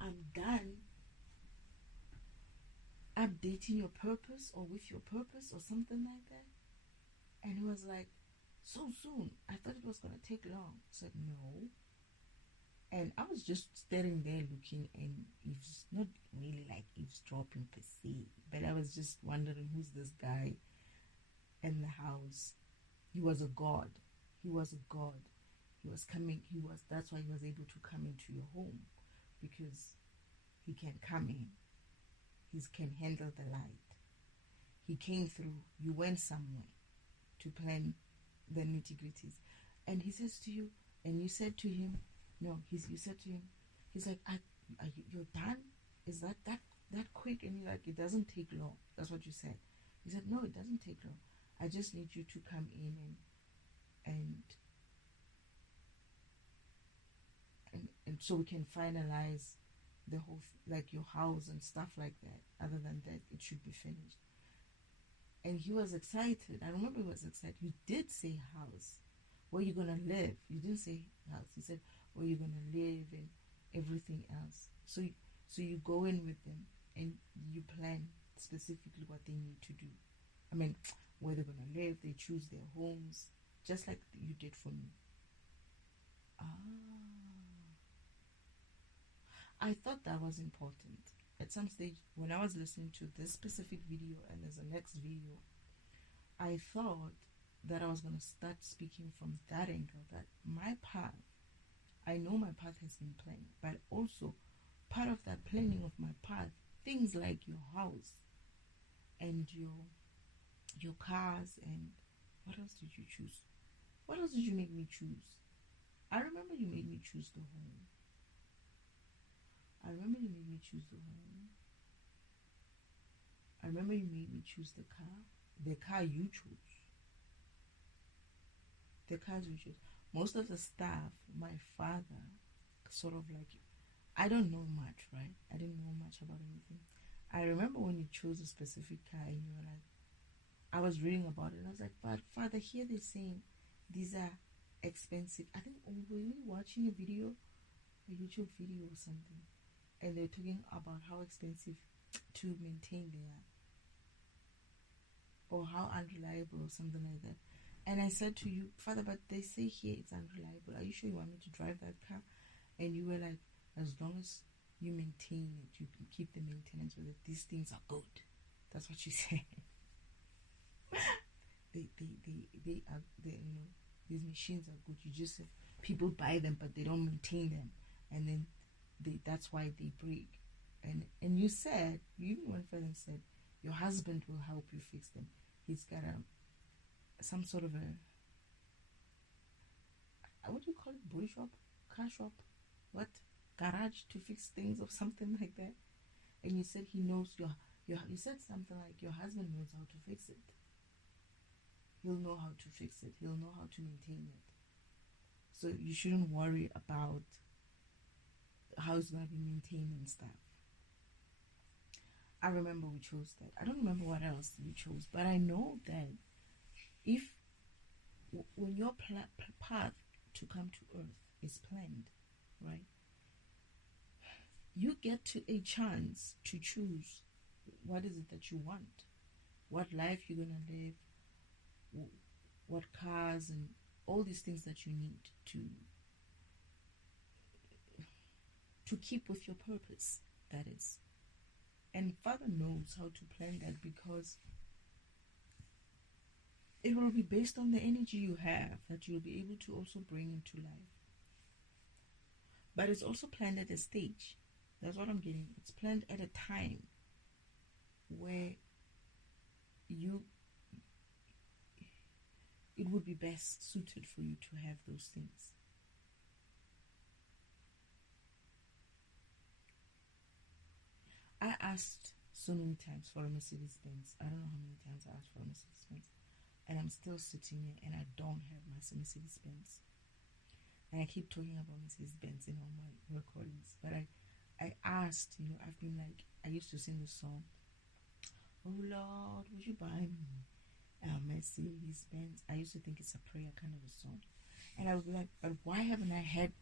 I'm done updating your purpose or with your purpose or something like that. And he was like, so soon? I thought it was going to take long. I said, no. And I was just standing there looking, and it's not really like eavesdropping per se, but I was just wondering, who's this guy in the house? He was a god. He was a god. He was coming. That's why he was able to come into your home, because he can come in. He can handle the light. He came through. You went somewhere to plan the nitty-gritties. And he says to you, and you said to him, no, you said to him, he's like, you're done? Is that quick? And you're like, it doesn't take long. That's what you said. He said, no, it doesn't take long. I just need you to come in and so we can finalize the whole, like your house and stuff like that. Other than that, it should be finished. And he was excited. I remember he was excited. You did say house. Where you gonna live? You didn't say house. You said where you gonna live and everything else. So you go in with them and you plan specifically what they need to do. I mean, where they're gonna live. They choose their homes, just like you did for me. I thought that was important. At some stage, when I was listening to this specific video and there's a next video, I thought that I was going to start speaking from that angle, that my path, I know my path has been planned, but also part of that planning of my path, things like your house and your cars, and what else did you choose? What else did you make me choose? I remember you made me choose the home. I remember you made me choose the home. I remember you made me choose the car. The car you chose. The cars you chose. Most of the stuff, my father, sort of like, I don't know much, right? I didn't know much about anything. I remember when you chose a specific car and you were like, I was reading about it and I was like, but Father, here they're saying these are expensive. I think, were we watching a video, a YouTube video or something? And they're talking about how expensive to maintain they are, or how unreliable or something like that. And I said to you, Father, but they say here it's unreliable. Are you sure you want me to drive that car? And you were like, as long as you maintain it, you can keep the maintenance with it. These things are good. That's what you said. they are, these machines are good. You just said people buy them, but they don't maintain them, and then that's why they break. And you said, you even went further and said, your husband will help you fix them. He's got some sort of what do you call it? Body shop? Car shop? What? Garage to fix things or something like that. And you said he knows you said something like your husband knows how to fix it. He'll know how to fix it. He'll know how to maintain it. So you shouldn't worry about how it's going to be maintained and stuff. I remember we chose that. I don't remember what else we chose, but I know that when your path to come to earth is planned, right, you get to a chance to choose what is it that you want, what life you're going to live, what cars and all these things that you need to keep with your purpose, that is. And Father knows how to plan that, because it will be based on the energy you have that you'll be able to also bring into life. But it's also planned at a stage. That's what I'm getting. It's planned at a time where you it would be best suited for you to have those things. I asked so many times for a Mercedes Benz. I don't know how many times I asked for a Mercedes Benz. And I'm still sitting here and I don't have my Mercedes Benz. And I keep talking about Mercedes Benz in all my recordings. But I asked, I've been like, I used to sing the song, "Oh Lord, would you buy me a Mercedes Benz?" I used to think it's a prayer kind of a song. And I would be like, but why haven't I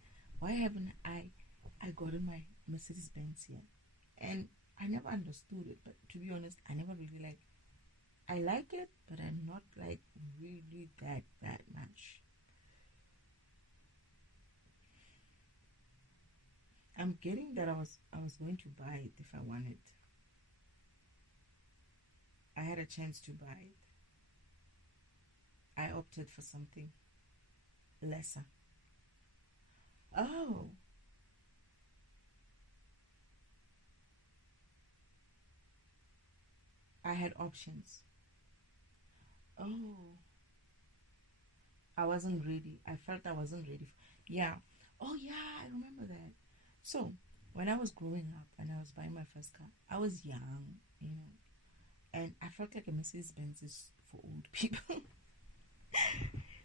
gotten my Mercedes Benz here? And I never understood it. But to be honest, I never really I like it, but I'm not like really that much. I'm getting that I was going to buy it if I wanted. I had a chance to buy it. I opted for something lesser. Oh. I had options. Oh. I wasn't ready. I felt I wasn't ready. Yeah. Oh, yeah, I remember that. So, when I was growing up and I was buying my first car, I was young, and I felt like a Mercedes Benz is for old people.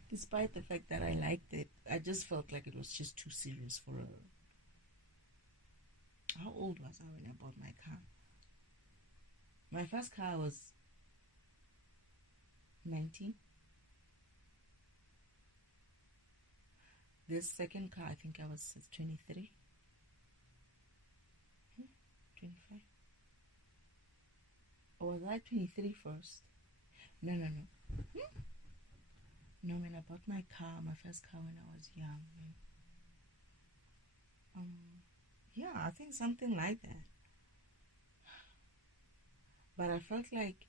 Despite the fact that I liked it, I just felt like it was just too serious for a... How old was I when I bought my car? My first car was 19. This second car, I think I was 23. 25. Or was I 23 first? No. No, man, I bought my first car when I was young. Yeah, I think something like that. But I felt like,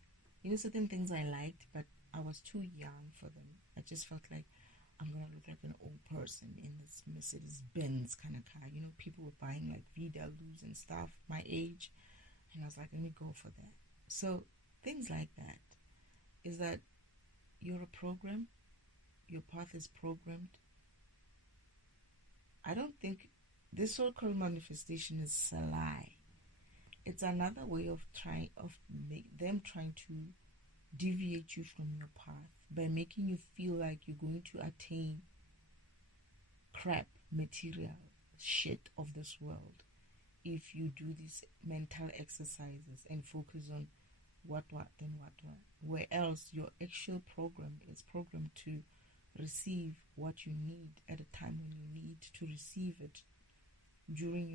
certain things I liked, but I was too young for them. I just felt like I'm going to look like an old person in this Mercedes Benz kind of car. People were buying like VWs and stuff, my age. And I was like, let me go for that. So things like that is that you're a program. Your path is programmed. I don't think this so-called manifestation is a lie. It's another way of trying to deviate you from your path by making you feel like you're going to attain crap material shit of this world if you do these mental exercises and focus on what, where else your actual program is programmed to receive what you need at a time when you need to receive it during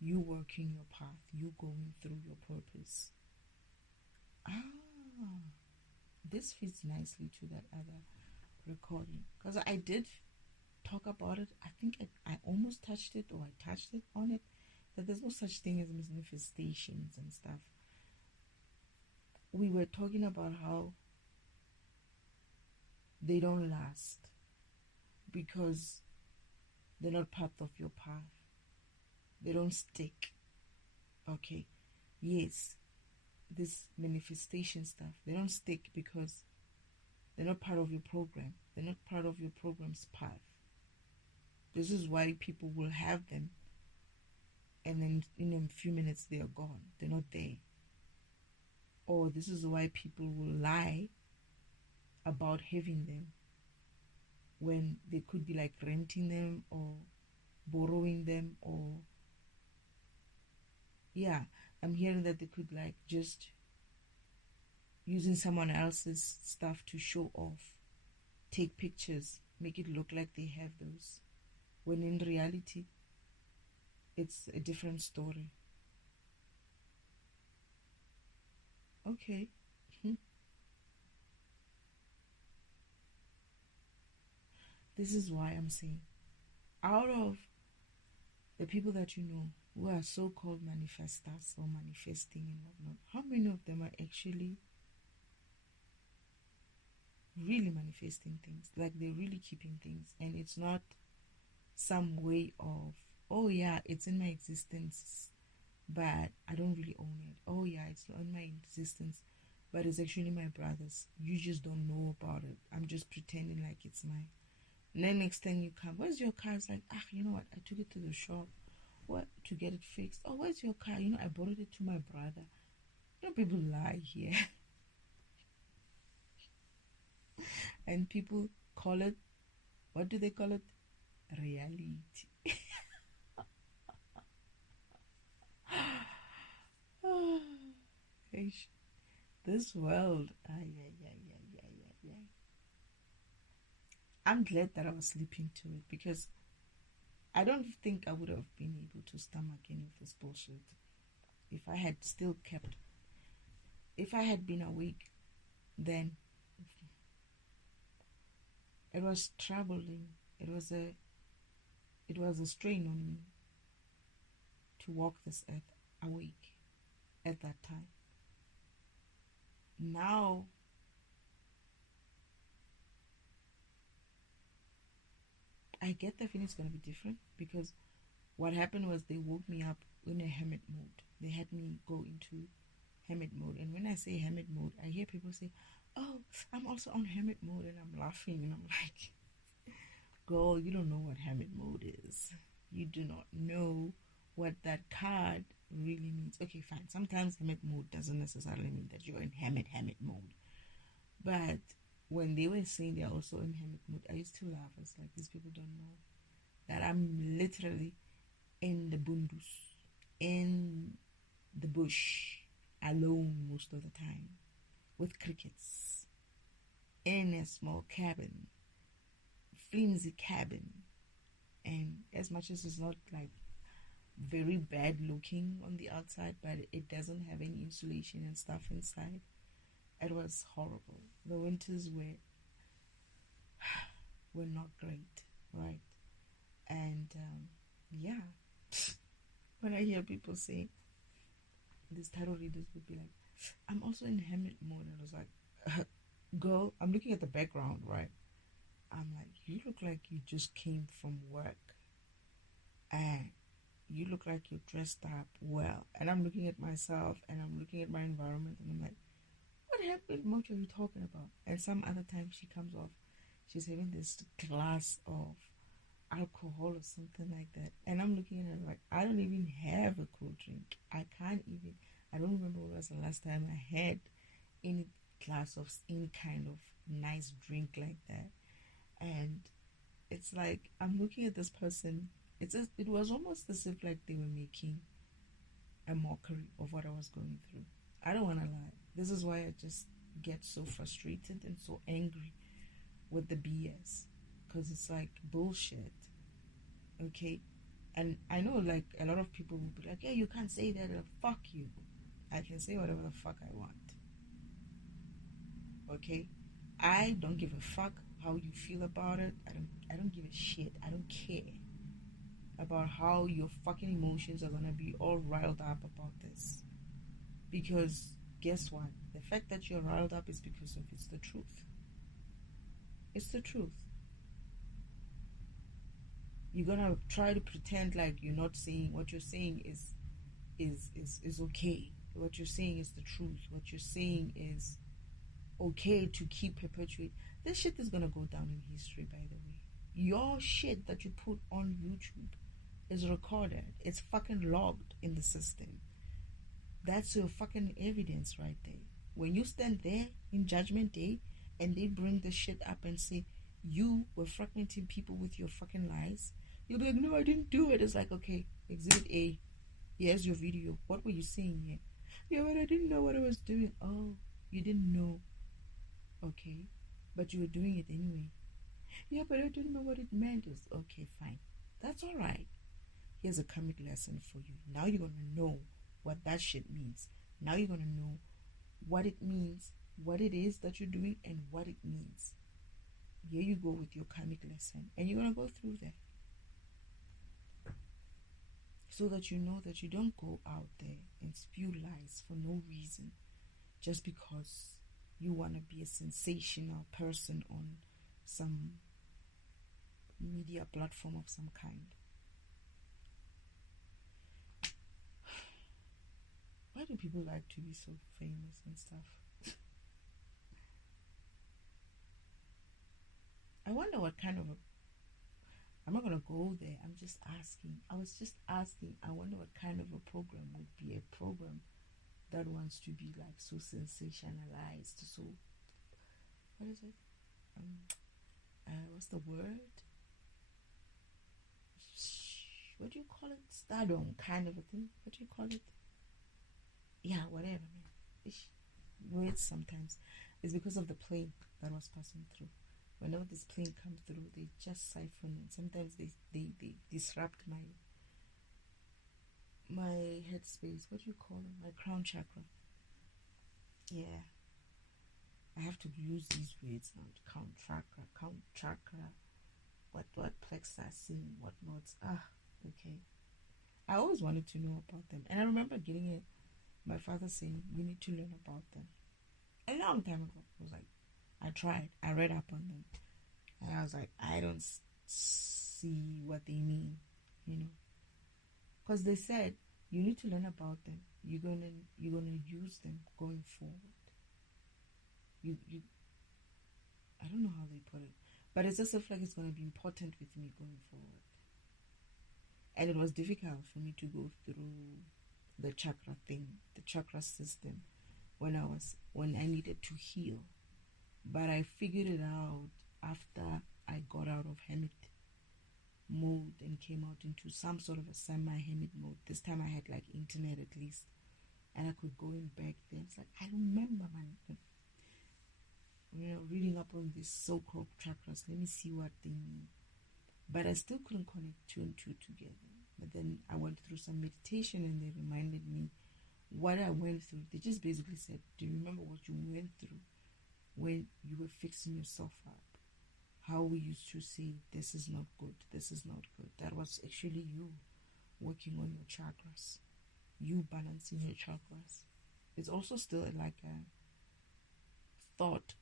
you working your path, you going through your purpose. This fits nicely to that other recording because I did talk about it. I think I almost touched it, or I touched it on it, that there's no such thing as manifestations and stuff. We were talking about how they don't last because they're not part of your path. They don't stick. Okay, yes, this manifestation stuff, they don't stick because they're not part of your program. They're not part of your program's path. This is why people will have them and then in a few minutes they are gone. They're not there. Or this is why people will lie about having them when they could be like renting them or borrowing them, or I'm hearing that they could like just using someone else's stuff to show off, take pictures, make it look like they have those, when in reality it's a different story. Okay. This is why I'm saying, out of the people that you know who are so-called manifestors or manifesting and whatnot, how many of them are actually really manifesting things? Like they're really keeping things, and it's not some way of oh yeah, it's in my existence, but I don't really own it. Oh yeah, it's in my existence, but it's actually my brother's. You just don't know about it. I'm just pretending like it's mine. And then next time you come, where's your car? It's like, you know what? I took it to the shop. What? To get it fixed. Oh, where's your car? You know, I borrowed it to my brother. You know, people lie here. And people call it, what do they call it? Reality. This world. I'm glad that I was sleeping to it, because I don't think I would have been able to stomach any of this bullshit if I had still kept. If I had been awake, then it was troubling. It was a strain on me to walk this earth awake at that time. Now I get the feeling it's gonna be different, because what happened was they woke me up in a hermit mode. They had me go into hermit mode, and when I say hermit mode, I hear people say, "Oh, I'm also on hermit mode," and I'm laughing, and I'm like, "Girl, you don't know what hermit mode is. You do not know what that card really means." Okay, fine. Sometimes hermit mode doesn't necessarily mean that you're in hermit mode, but when they were saying they're also in hermit mode, I used to laugh. I was like, these people don't know that I'm literally in the bundus, in the bush, alone most of the time, with crickets, in a small cabin, flimsy cabin. And as much as it's not like very bad looking on the outside, but it doesn't have any insulation and stuff inside, it was horrible. The winters were not great, right? And yeah, when I hear people say, these tarot readers would be like, "I'm also in hermit mode," and I was like, girl, I'm looking at the background, right? I'm like, you look like you just came from work, and you look like you're dressed up well. And I'm looking at myself, and I'm looking at my environment, and I'm like, what hermit mode are you talking about? And some other time she comes off, she's having this glass of alcohol or something like that, and I'm looking at her like, I don't even have a cool drink. I don't remember what was the last time I had any glass of any kind of nice drink like that. And it's like, I'm looking at this person, it was almost as if like they were making a mockery of what I was going through. I don't want to lie, this is why I just get so frustrated and so angry with the BS, because it's like bullshit. Okay, and I know like a lot of people will be like, yeah, you can't say that. Fuck you, I can say whatever the fuck I want. Okay, I don't give a fuck how you feel about it. I don't give a shit. I don't care about how your fucking emotions are gonna be all riled up about this, because guess what, the fact that you're riled up is because of it's the truth. It's the truth. You're gonna try to pretend like you're not saying what you're saying is okay. What you're saying is the truth. What you're saying is okay to keep perpetuate. This shit is gonna go down in history, by the way. Your shit that you put on YouTube is recorded. It's fucking logged in the system. That's your fucking evidence right there. When you stand there in Judgment Day and they bring the shit up and say you were fragmenting people with your fucking lies, you'll be like, no, I didn't do it. It's like, okay, exhibit A, here's your video. What were you saying here? Yeah, but I didn't know what I was doing. Oh, you didn't know. Okay, but you were doing it anyway. Yeah, but I didn't know what it meant. It's okay, fine. That's all right. Here's a comic lesson for you. Now you're going to know what that shit means. Now you're going to know what it means, what it is that you're doing, and what it means. Here you go with your comic lesson, and you're going to go through that, so that you know that you don't go out there and spew lies for no reason, just because you want to be a sensational person on some media platform of some kind. Why do people like to be so famous and stuff? I wonder what kind of a. I'm not gonna go there. I'm just asking. I was just asking. I wonder what kind of a program would be a program that wants to be like so sensationalized. So, what is it? What's the word? What do you call it? Stardom kind of a thing. What do you call it? Yeah, whatever, man. Words sometimes. It's because of the plane that was passing through. Whenever this plane comes through, they just siphon, and sometimes they disrupt my headspace. What do you call it? My crown chakra. Yeah, I have to use these words now. Count chakra, what plexus and whatnot. Okay. I always wanted to know about them, and I remember getting it. My father saying you need to learn about them a long time ago. I was like, I tried. I read up on them, and I was like, I don't see what they mean, because they said you need to learn about them. You're gonna use them going forward. You I don't know how they put it, but it's as if like it's gonna be important with me going forward. And it was difficult for me to go through the chakra thing, the chakra system, when I needed to heal. But I figured it out after I got out of hermit mode and came out into some sort of a semi-hermit mode. This time I had like internet at least, and I could go in back there. It's like I remember, man, reading up on these so-called chakras. Let me see what they mean. But I still couldn't connect two and two together. But then I went through some meditation, and they reminded me what I went through. They just basically said, do you remember what you went through when you were fixing yourself up? How we used to say, this is not good, this is not good. That was actually you working on your chakras, you balancing your chakras. It's also still like a thought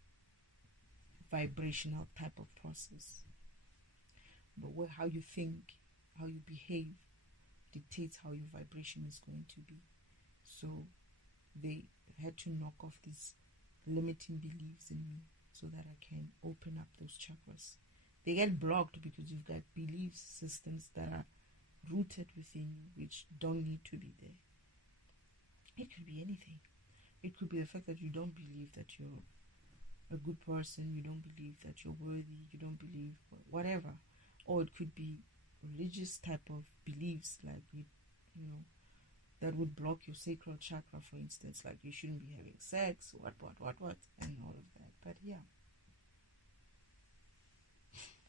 vibrational type of process. But how you think, how you behave, dictates how your vibration is going to be. So they had to knock off these limiting beliefs in me so that I can open up those chakras. They get blocked because you've got belief systems that are rooted within you, which don't need to be there. It could be anything. It could be the fact that you don't believe that you're a good person, you don't believe that you're worthy, you don't believe whatever. Or it could be religious type of beliefs, like that would block your sacral chakra, for instance, like you shouldn't be having sex, what, and all of that. But yeah.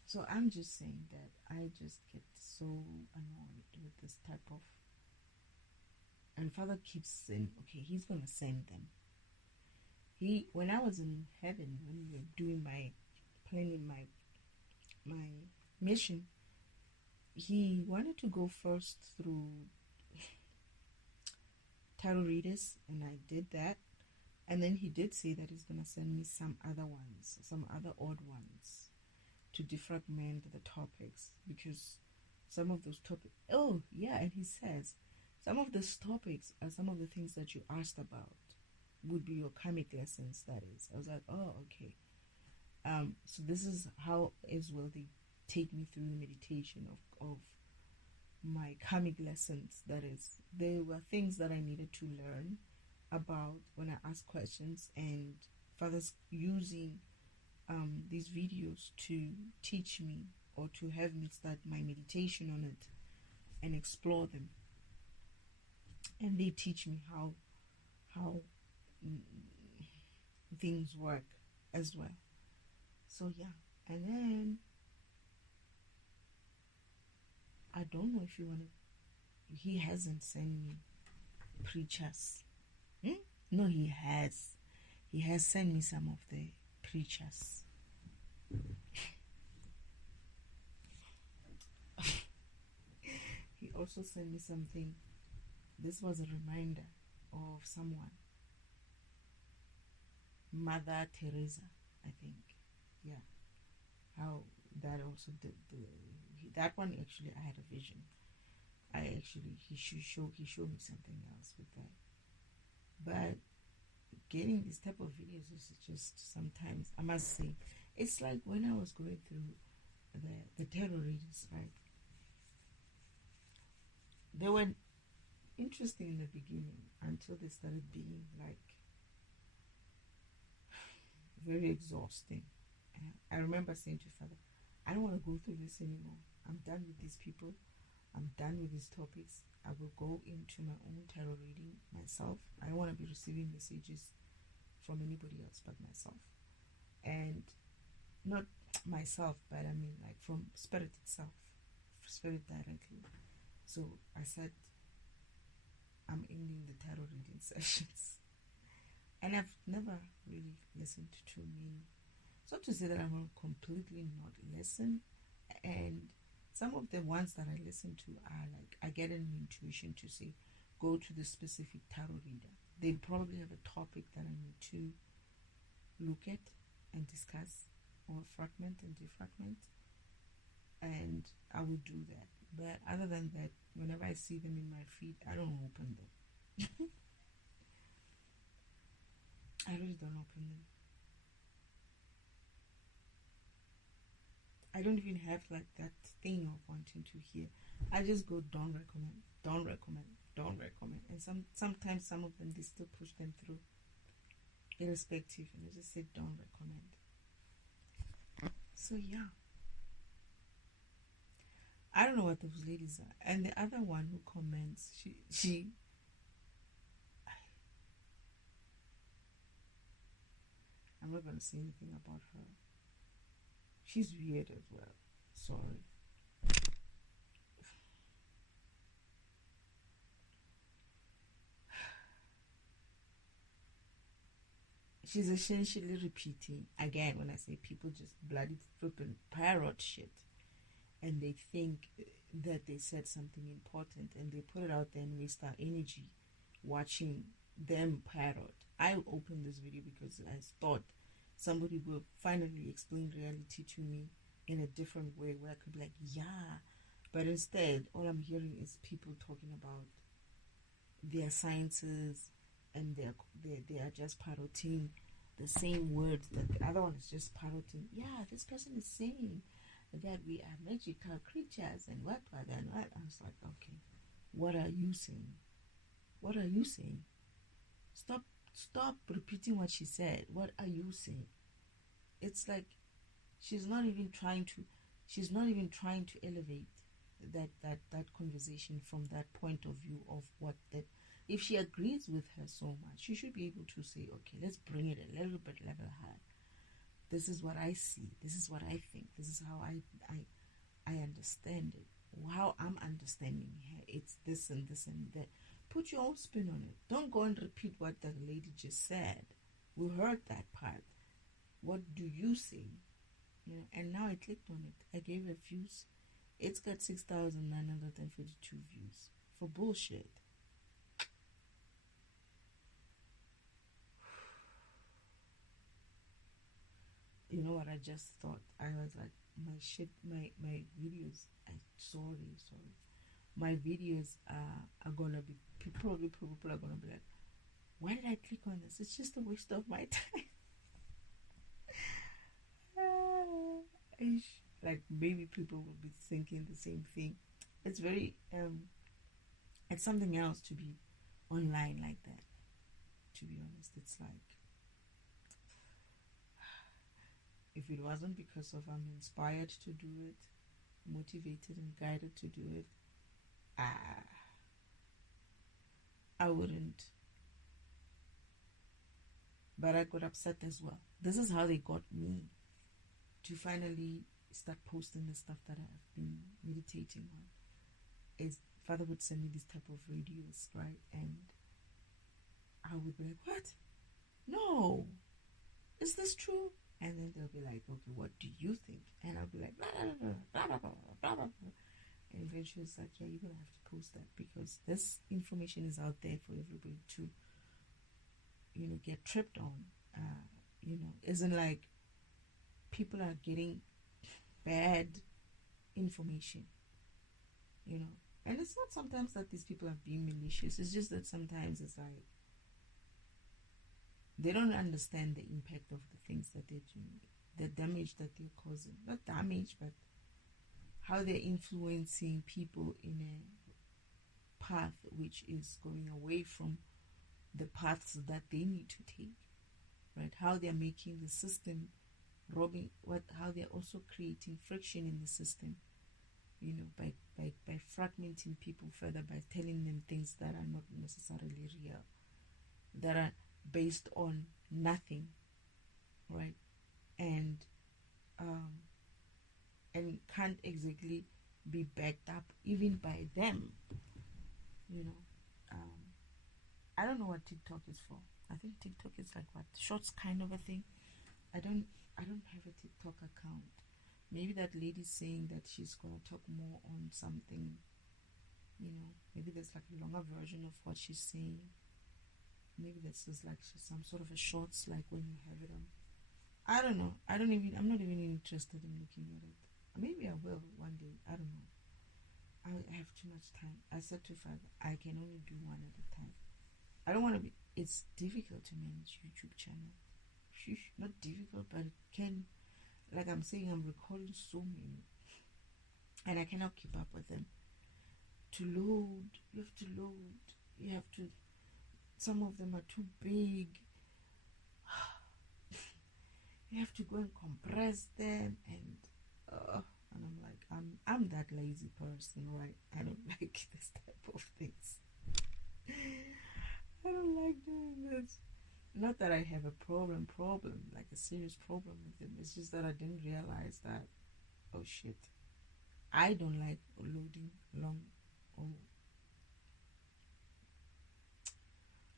So I'm just saying that I just get so annoyed with this type of. And Father keeps saying, okay, he's gonna send them. When I was in heaven, when we were planning my mission, he wanted to go first through tarot readers, and I did that. And then he did say that he's gonna send me some other odd ones, to defragment the topics, because some of those topics. Oh yeah, and he says some of those topics are some of the things that you asked about. Would be your karmic lessons, that is. I was like, oh, okay. So this is how as well they take me through the meditation of my karmic lessons. That is, there were things that I needed to learn about when I asked questions, and Father's using these videos to teach me, or to have me start my meditation on it and explore them. And they teach me how things work as well. So yeah, and then I don't know if he hasn't sent me preachers. No, he has sent me some of the preachers. He also sent me something. This was a reminder of someone, Mother Teresa, I think. Yeah, how that also did that one. Actually, I had a vision. He showed me something else with that. But getting these type of videos is just sometimes, I must say, it's like when I was going through the tarot readings, right? They were interesting in the beginning until they started being like very exhausting. I remember saying to Father, I don't want to go through this anymore. I'm done with these people. I'm done with these topics. I will go into my own tarot reading myself. I don't want to be receiving messages from anybody else but myself. And not myself, but I mean like from spirit itself, spirit directly. So I said, I'm ending the tarot reading sessions. And I've never really listened to too many. So to say that I will completely not listen, and some of the ones that I listen to are like, I get an intuition to say, go to the specific tarot reader. They probably have a topic that I need to look at and discuss, or fragment and defragment, and I will do that. But other than that, whenever I see them in my feed, I don't open them. I really don't open them. I don't even have like that thing of wanting to hear. I just go, don't recommend, don't recommend, don't recommend. And sometimes some of them, they still push them through, irrespective, and I just say don't recommend. So yeah, I don't know what those ladies are. And the other one who comments, she I'm not gonna say anything about her. She's weird as well. Sorry. She's essentially repeating again. When I say people just bloody flipping parrot shit, and they think that they said something important, and they put it out there and waste our energy watching them parrot. I opened this video because I thought somebody will finally explain reality to me in a different way, where I could be like, yeah. But instead, all I'm hearing is people talking about their sciences, and they are just parroting the same words that the other one is just parroting. Yeah, this person is saying that we are magical creatures and what and what. I was like, okay, what are you saying? What are you saying? Stop repeating what she said. What are you saying? It's like she's not even trying to elevate that conversation from that point of view of what that. If she agrees with her so much, she should be able to say, okay, let's bring it a little bit level high. This is what I see. This is what I think. This is how I understand it. How I'm understanding her. It's this and this and that. Put your own spin on it. Don't go and repeat what the lady just said. We heard that part. What do you say? You know, and now I clicked on it. I gave it views. It's got 6,942 views for bullshit. You know what I just thought? I was like, my videos. Sorry. My videos are gonna be probably people are gonna be like, why did I click on this? It's just a waste of my time. Like maybe people will be thinking the same thing. It's very it's something else to be online like that. To be honest, it's like, if it wasn't because of I'm inspired to do it, motivated and guided to do it, I wouldn't. But I got upset as well. This is how they got me to finally start posting the stuff that I've been meditating on. Is Father would send me these type of videos, right? And I would be like, what? No. Is this true? And then they'll be like, okay, what do you think? And I'll be like, blah, blah, blah, blah, blah, blah, blah, blah, blah. And eventually it's like, yeah, you're going to have to post that, because this information is out there for everybody to, you know, get tripped on. You know, isn't like people are getting bad information, you know. And it's not sometimes that these people are being malicious. It's just that sometimes it's like, They don't understand the impact of the things that they're doing, the damage that they're causing. Not damage, but how they're influencing people in a path which is going away from the paths that they need to take, right? How they're making the system how they're also creating friction in the system, by fragmenting people further, by telling them things that are not necessarily real, that are based on nothing, right? And can't exactly be backed up even by them. I don't know what TikTok is for. I think TikTok is like what, shorts kind of a thing. I don't have a TikTok account. Maybe that lady's saying that she's gonna talk more on something. Maybe there's like a longer version of what she's saying. Maybe that's just like some sort of a shorts, like when you have it on. I don't know. I'm not even interested in looking at it. Maybe I will one day. I don't know. I have too much time. I said to Father, I can only do one at a time. I don't want to be. It's difficult to manage YouTube channel. Not difficult, but it can. Like I'm saying, I'm recording so many, and I cannot keep up with them. To load, you have to load. You have to. Some of them are too big. You have to go and compress them, and I'm like, I'm that lazy person, right? I don't like this type of things. I don't like doing this. Not that I have a problem, like a serious problem with them. It's just that I didn't realize that, oh shit, I don't like loading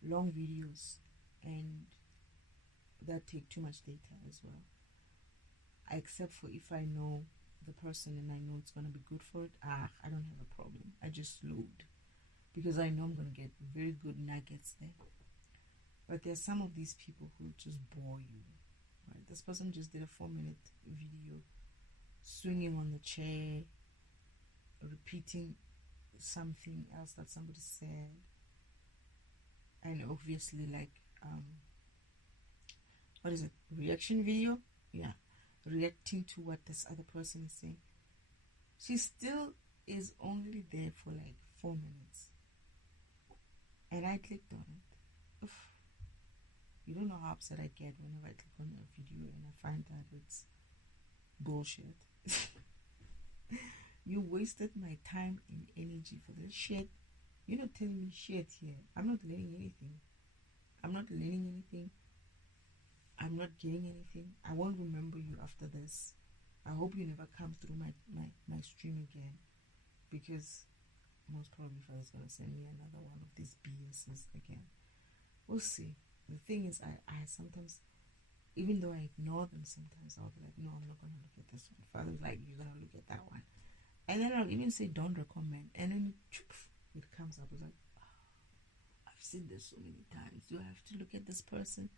long videos, and that take too much data as well. Except for if I know the person and I know it's going to be good for it, I don't have a problem. I just load because I know I'm going to get very good nuggets there. But there's some of these people who just bore you, right? This person just did a 4-minute video swinging on the chair, repeating something else that somebody said, and obviously like what is it, reaction video? Yeah, reacting to what this other person is saying. She still is only there for like 4 minutes, and I clicked on it. Oof. You don't know how upset I get whenever I click on a video and I find that it's bullshit. You wasted my time and energy for this shit. You're not telling me shit here. I'm not learning anything. I'm not getting anything. I won't remember you after this. I hope you never come through my stream again, because most probably Father's gonna send me another one of these BSs again. We'll see. The thing is, I sometimes, even though I ignore them, sometimes I'll be like, no, I'm not going to look at this one. Father's like, you're going to look at that one. And then I'll even say, don't recommend. And then it comes up. It's like, oh, I've seen this so many times. Do I have to look at this person?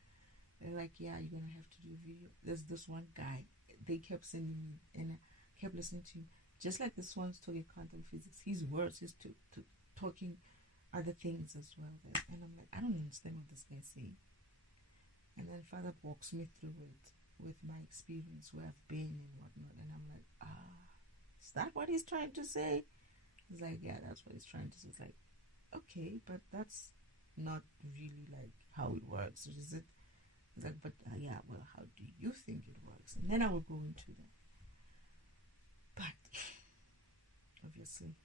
They're like, yeah, you're going to have to do a video. There's this one guy. They kept sending me, and I kept listening to him. Just like this one's talking quantum physics. His words is talking other things as well. And I'm like, I don't understand what this guy's saying. And then Father walks me through it with my experience, where I've been and whatnot. And I'm like, is that what he's trying to say? He's like, yeah, that's what he's trying to say. It's like, okay, but that's not really like how it works, is it? It's like, but yeah, well, how do you think it works? And then I will go into that. But obviously,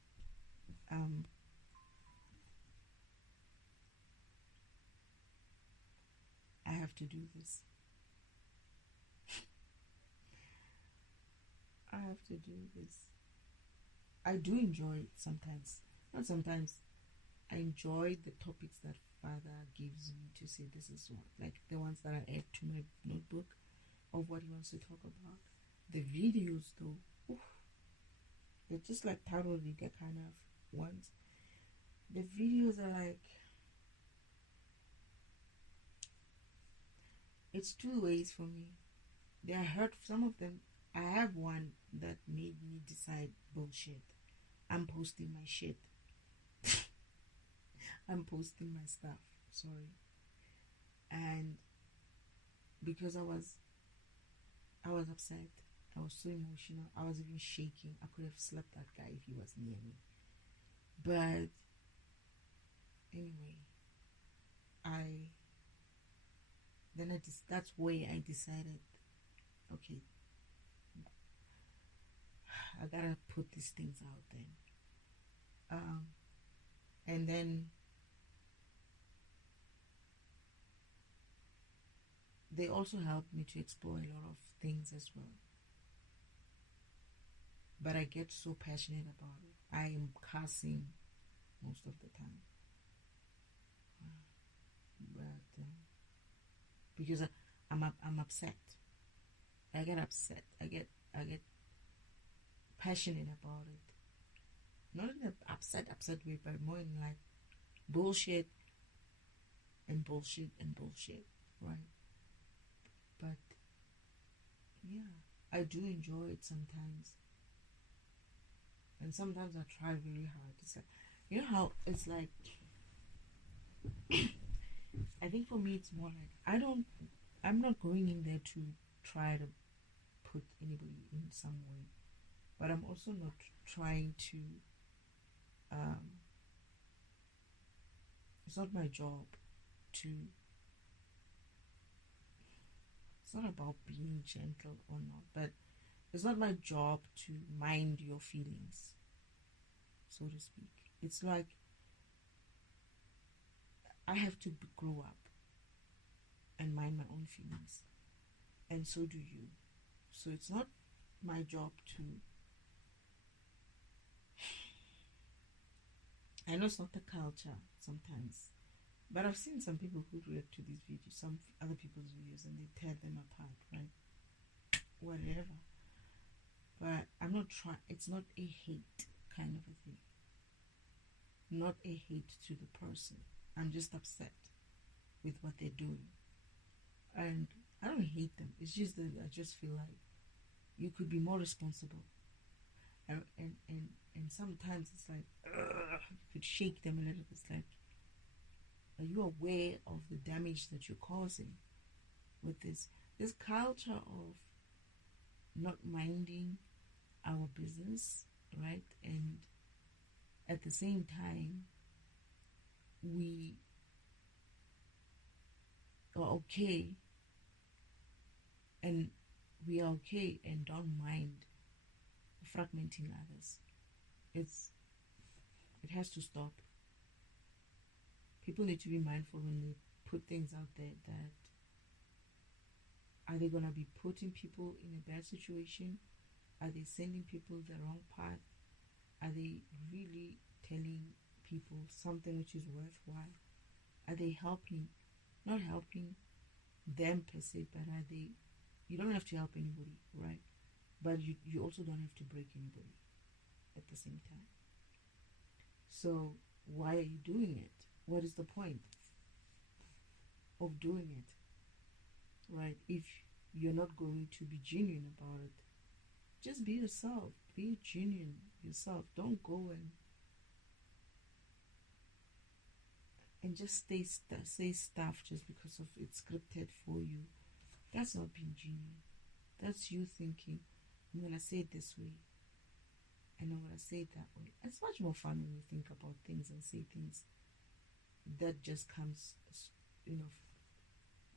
I have to do this. I have to do this. I do enjoy it sometimes. Not sometimes. I enjoy the topics that Father gives me to say this is what, like the ones that I add to my notebook of what he wants to talk about. The videos though, oof, they're just like tarot reader kind of ones. The videos are like, it's two ways for me. They are hurt. Some of them, I have one that made me decide, bullshit, I'm posting my shit. I'm posting my stuff, sorry. And because I was upset. I was so emotional. I was even shaking. I could have slapped that guy if he was near me. But anyway, that's where I decided, okay, I gotta put these things out then. And then they also helped me to explore a lot of things as well. But I get so passionate about it. I am cussing most of the time. But because I'm upset. I get upset. I get passionate about it. Not in an upset way, but more in like bullshit and bullshit and bullshit, right? But yeah, I do enjoy it sometimes. And sometimes I try very hard. It's like, you know how it's like, I think for me it's more like, I'm not going in there to try to put anybody in some way. But I'm also not trying to, it's not my job to, it's not about being gentle or not, but it's not my job to mind your feelings, so to speak. It's like I have to grow up and mind my own feelings, and so do you. So it's not my job to, I know it's not the culture sometimes, but I've seen some people who react to these videos, some other people's videos, and they tear them apart, right? Whatever. But I'm not trying, it's not a hate kind of a thing. Not a hate to the person. I'm just upset with what they're doing. And I don't hate them. It's just that I just feel like you could be more responsible. And sometimes it's like, you could shake them a little bit. It's like, are you aware of the damage that you're causing with this culture of not minding our business, right? And at the same time, we are okay, and we are okay and don't mind fragmenting others. It has to stop. People need to be mindful when they put things out there that, are they going to be putting people in a bad situation? Are they sending people the wrong path? Are they really telling people something which is worthwhile? Are they helping? Not helping them per se, but are they, you don't have to help anybody, right? But you also don't have to break anybody at the same time. So why are you doing it? What is the point of doing it, right? If you're not going to be genuine about it, just be yourself. Be genuine yourself. Don't go and just say stuff just because of it's scripted for you. That's not being genuine. That's you thinking, I'm gonna say it this way, and I'm gonna say it that way. It's much more fun when you think about things and say things that just comes,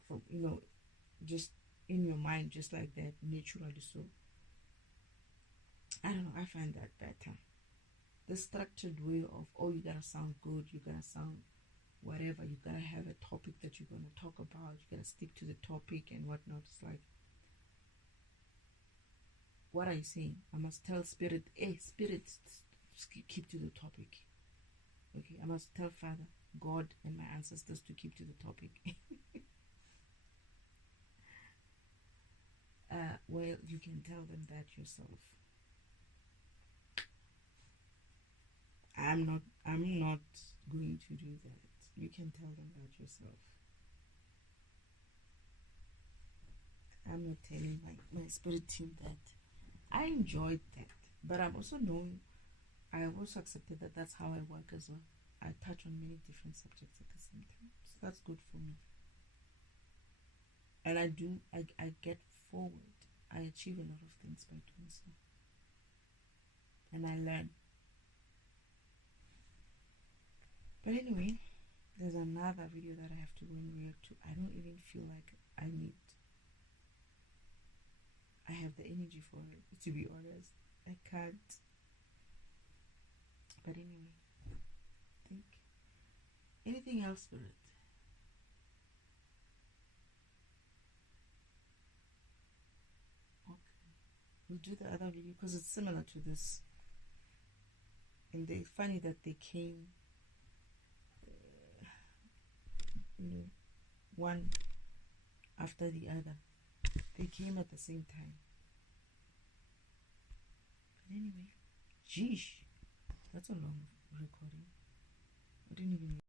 from just in your mind, just like that, naturally. So I don't know, I find that better. The structured way of, oh, you gotta sound good, you gotta sound whatever, you gotta have a topic that you're gonna talk about, you gotta stick to the topic and whatnot. It's like, what are you saying? I must tell spirit, spirit, keep to the topic. Okay, I must tell Father, God, and my ancestors to keep to the topic. Well, you can tell them that yourself. I'm not going to do that. You can tell them that yourself. I'm not telling my spirit team that. I enjoyed that, but I've also accepted that that's how I work as well. I touch on many different subjects at the same time, so that's good for me. And I get forward. I achieve a lot of things by doing so. And I learn. But anyway, there's another video that I have to go and react to. I don't even feel like I have the energy for it, to be honest. I can't. But anyway, I think anything else, Spirit? Okay. We'll do the other video because it's similar to this. And it's funny that they came, one after the other. They came at the same time. But anyway, sheesh, that's a long recording. I didn't even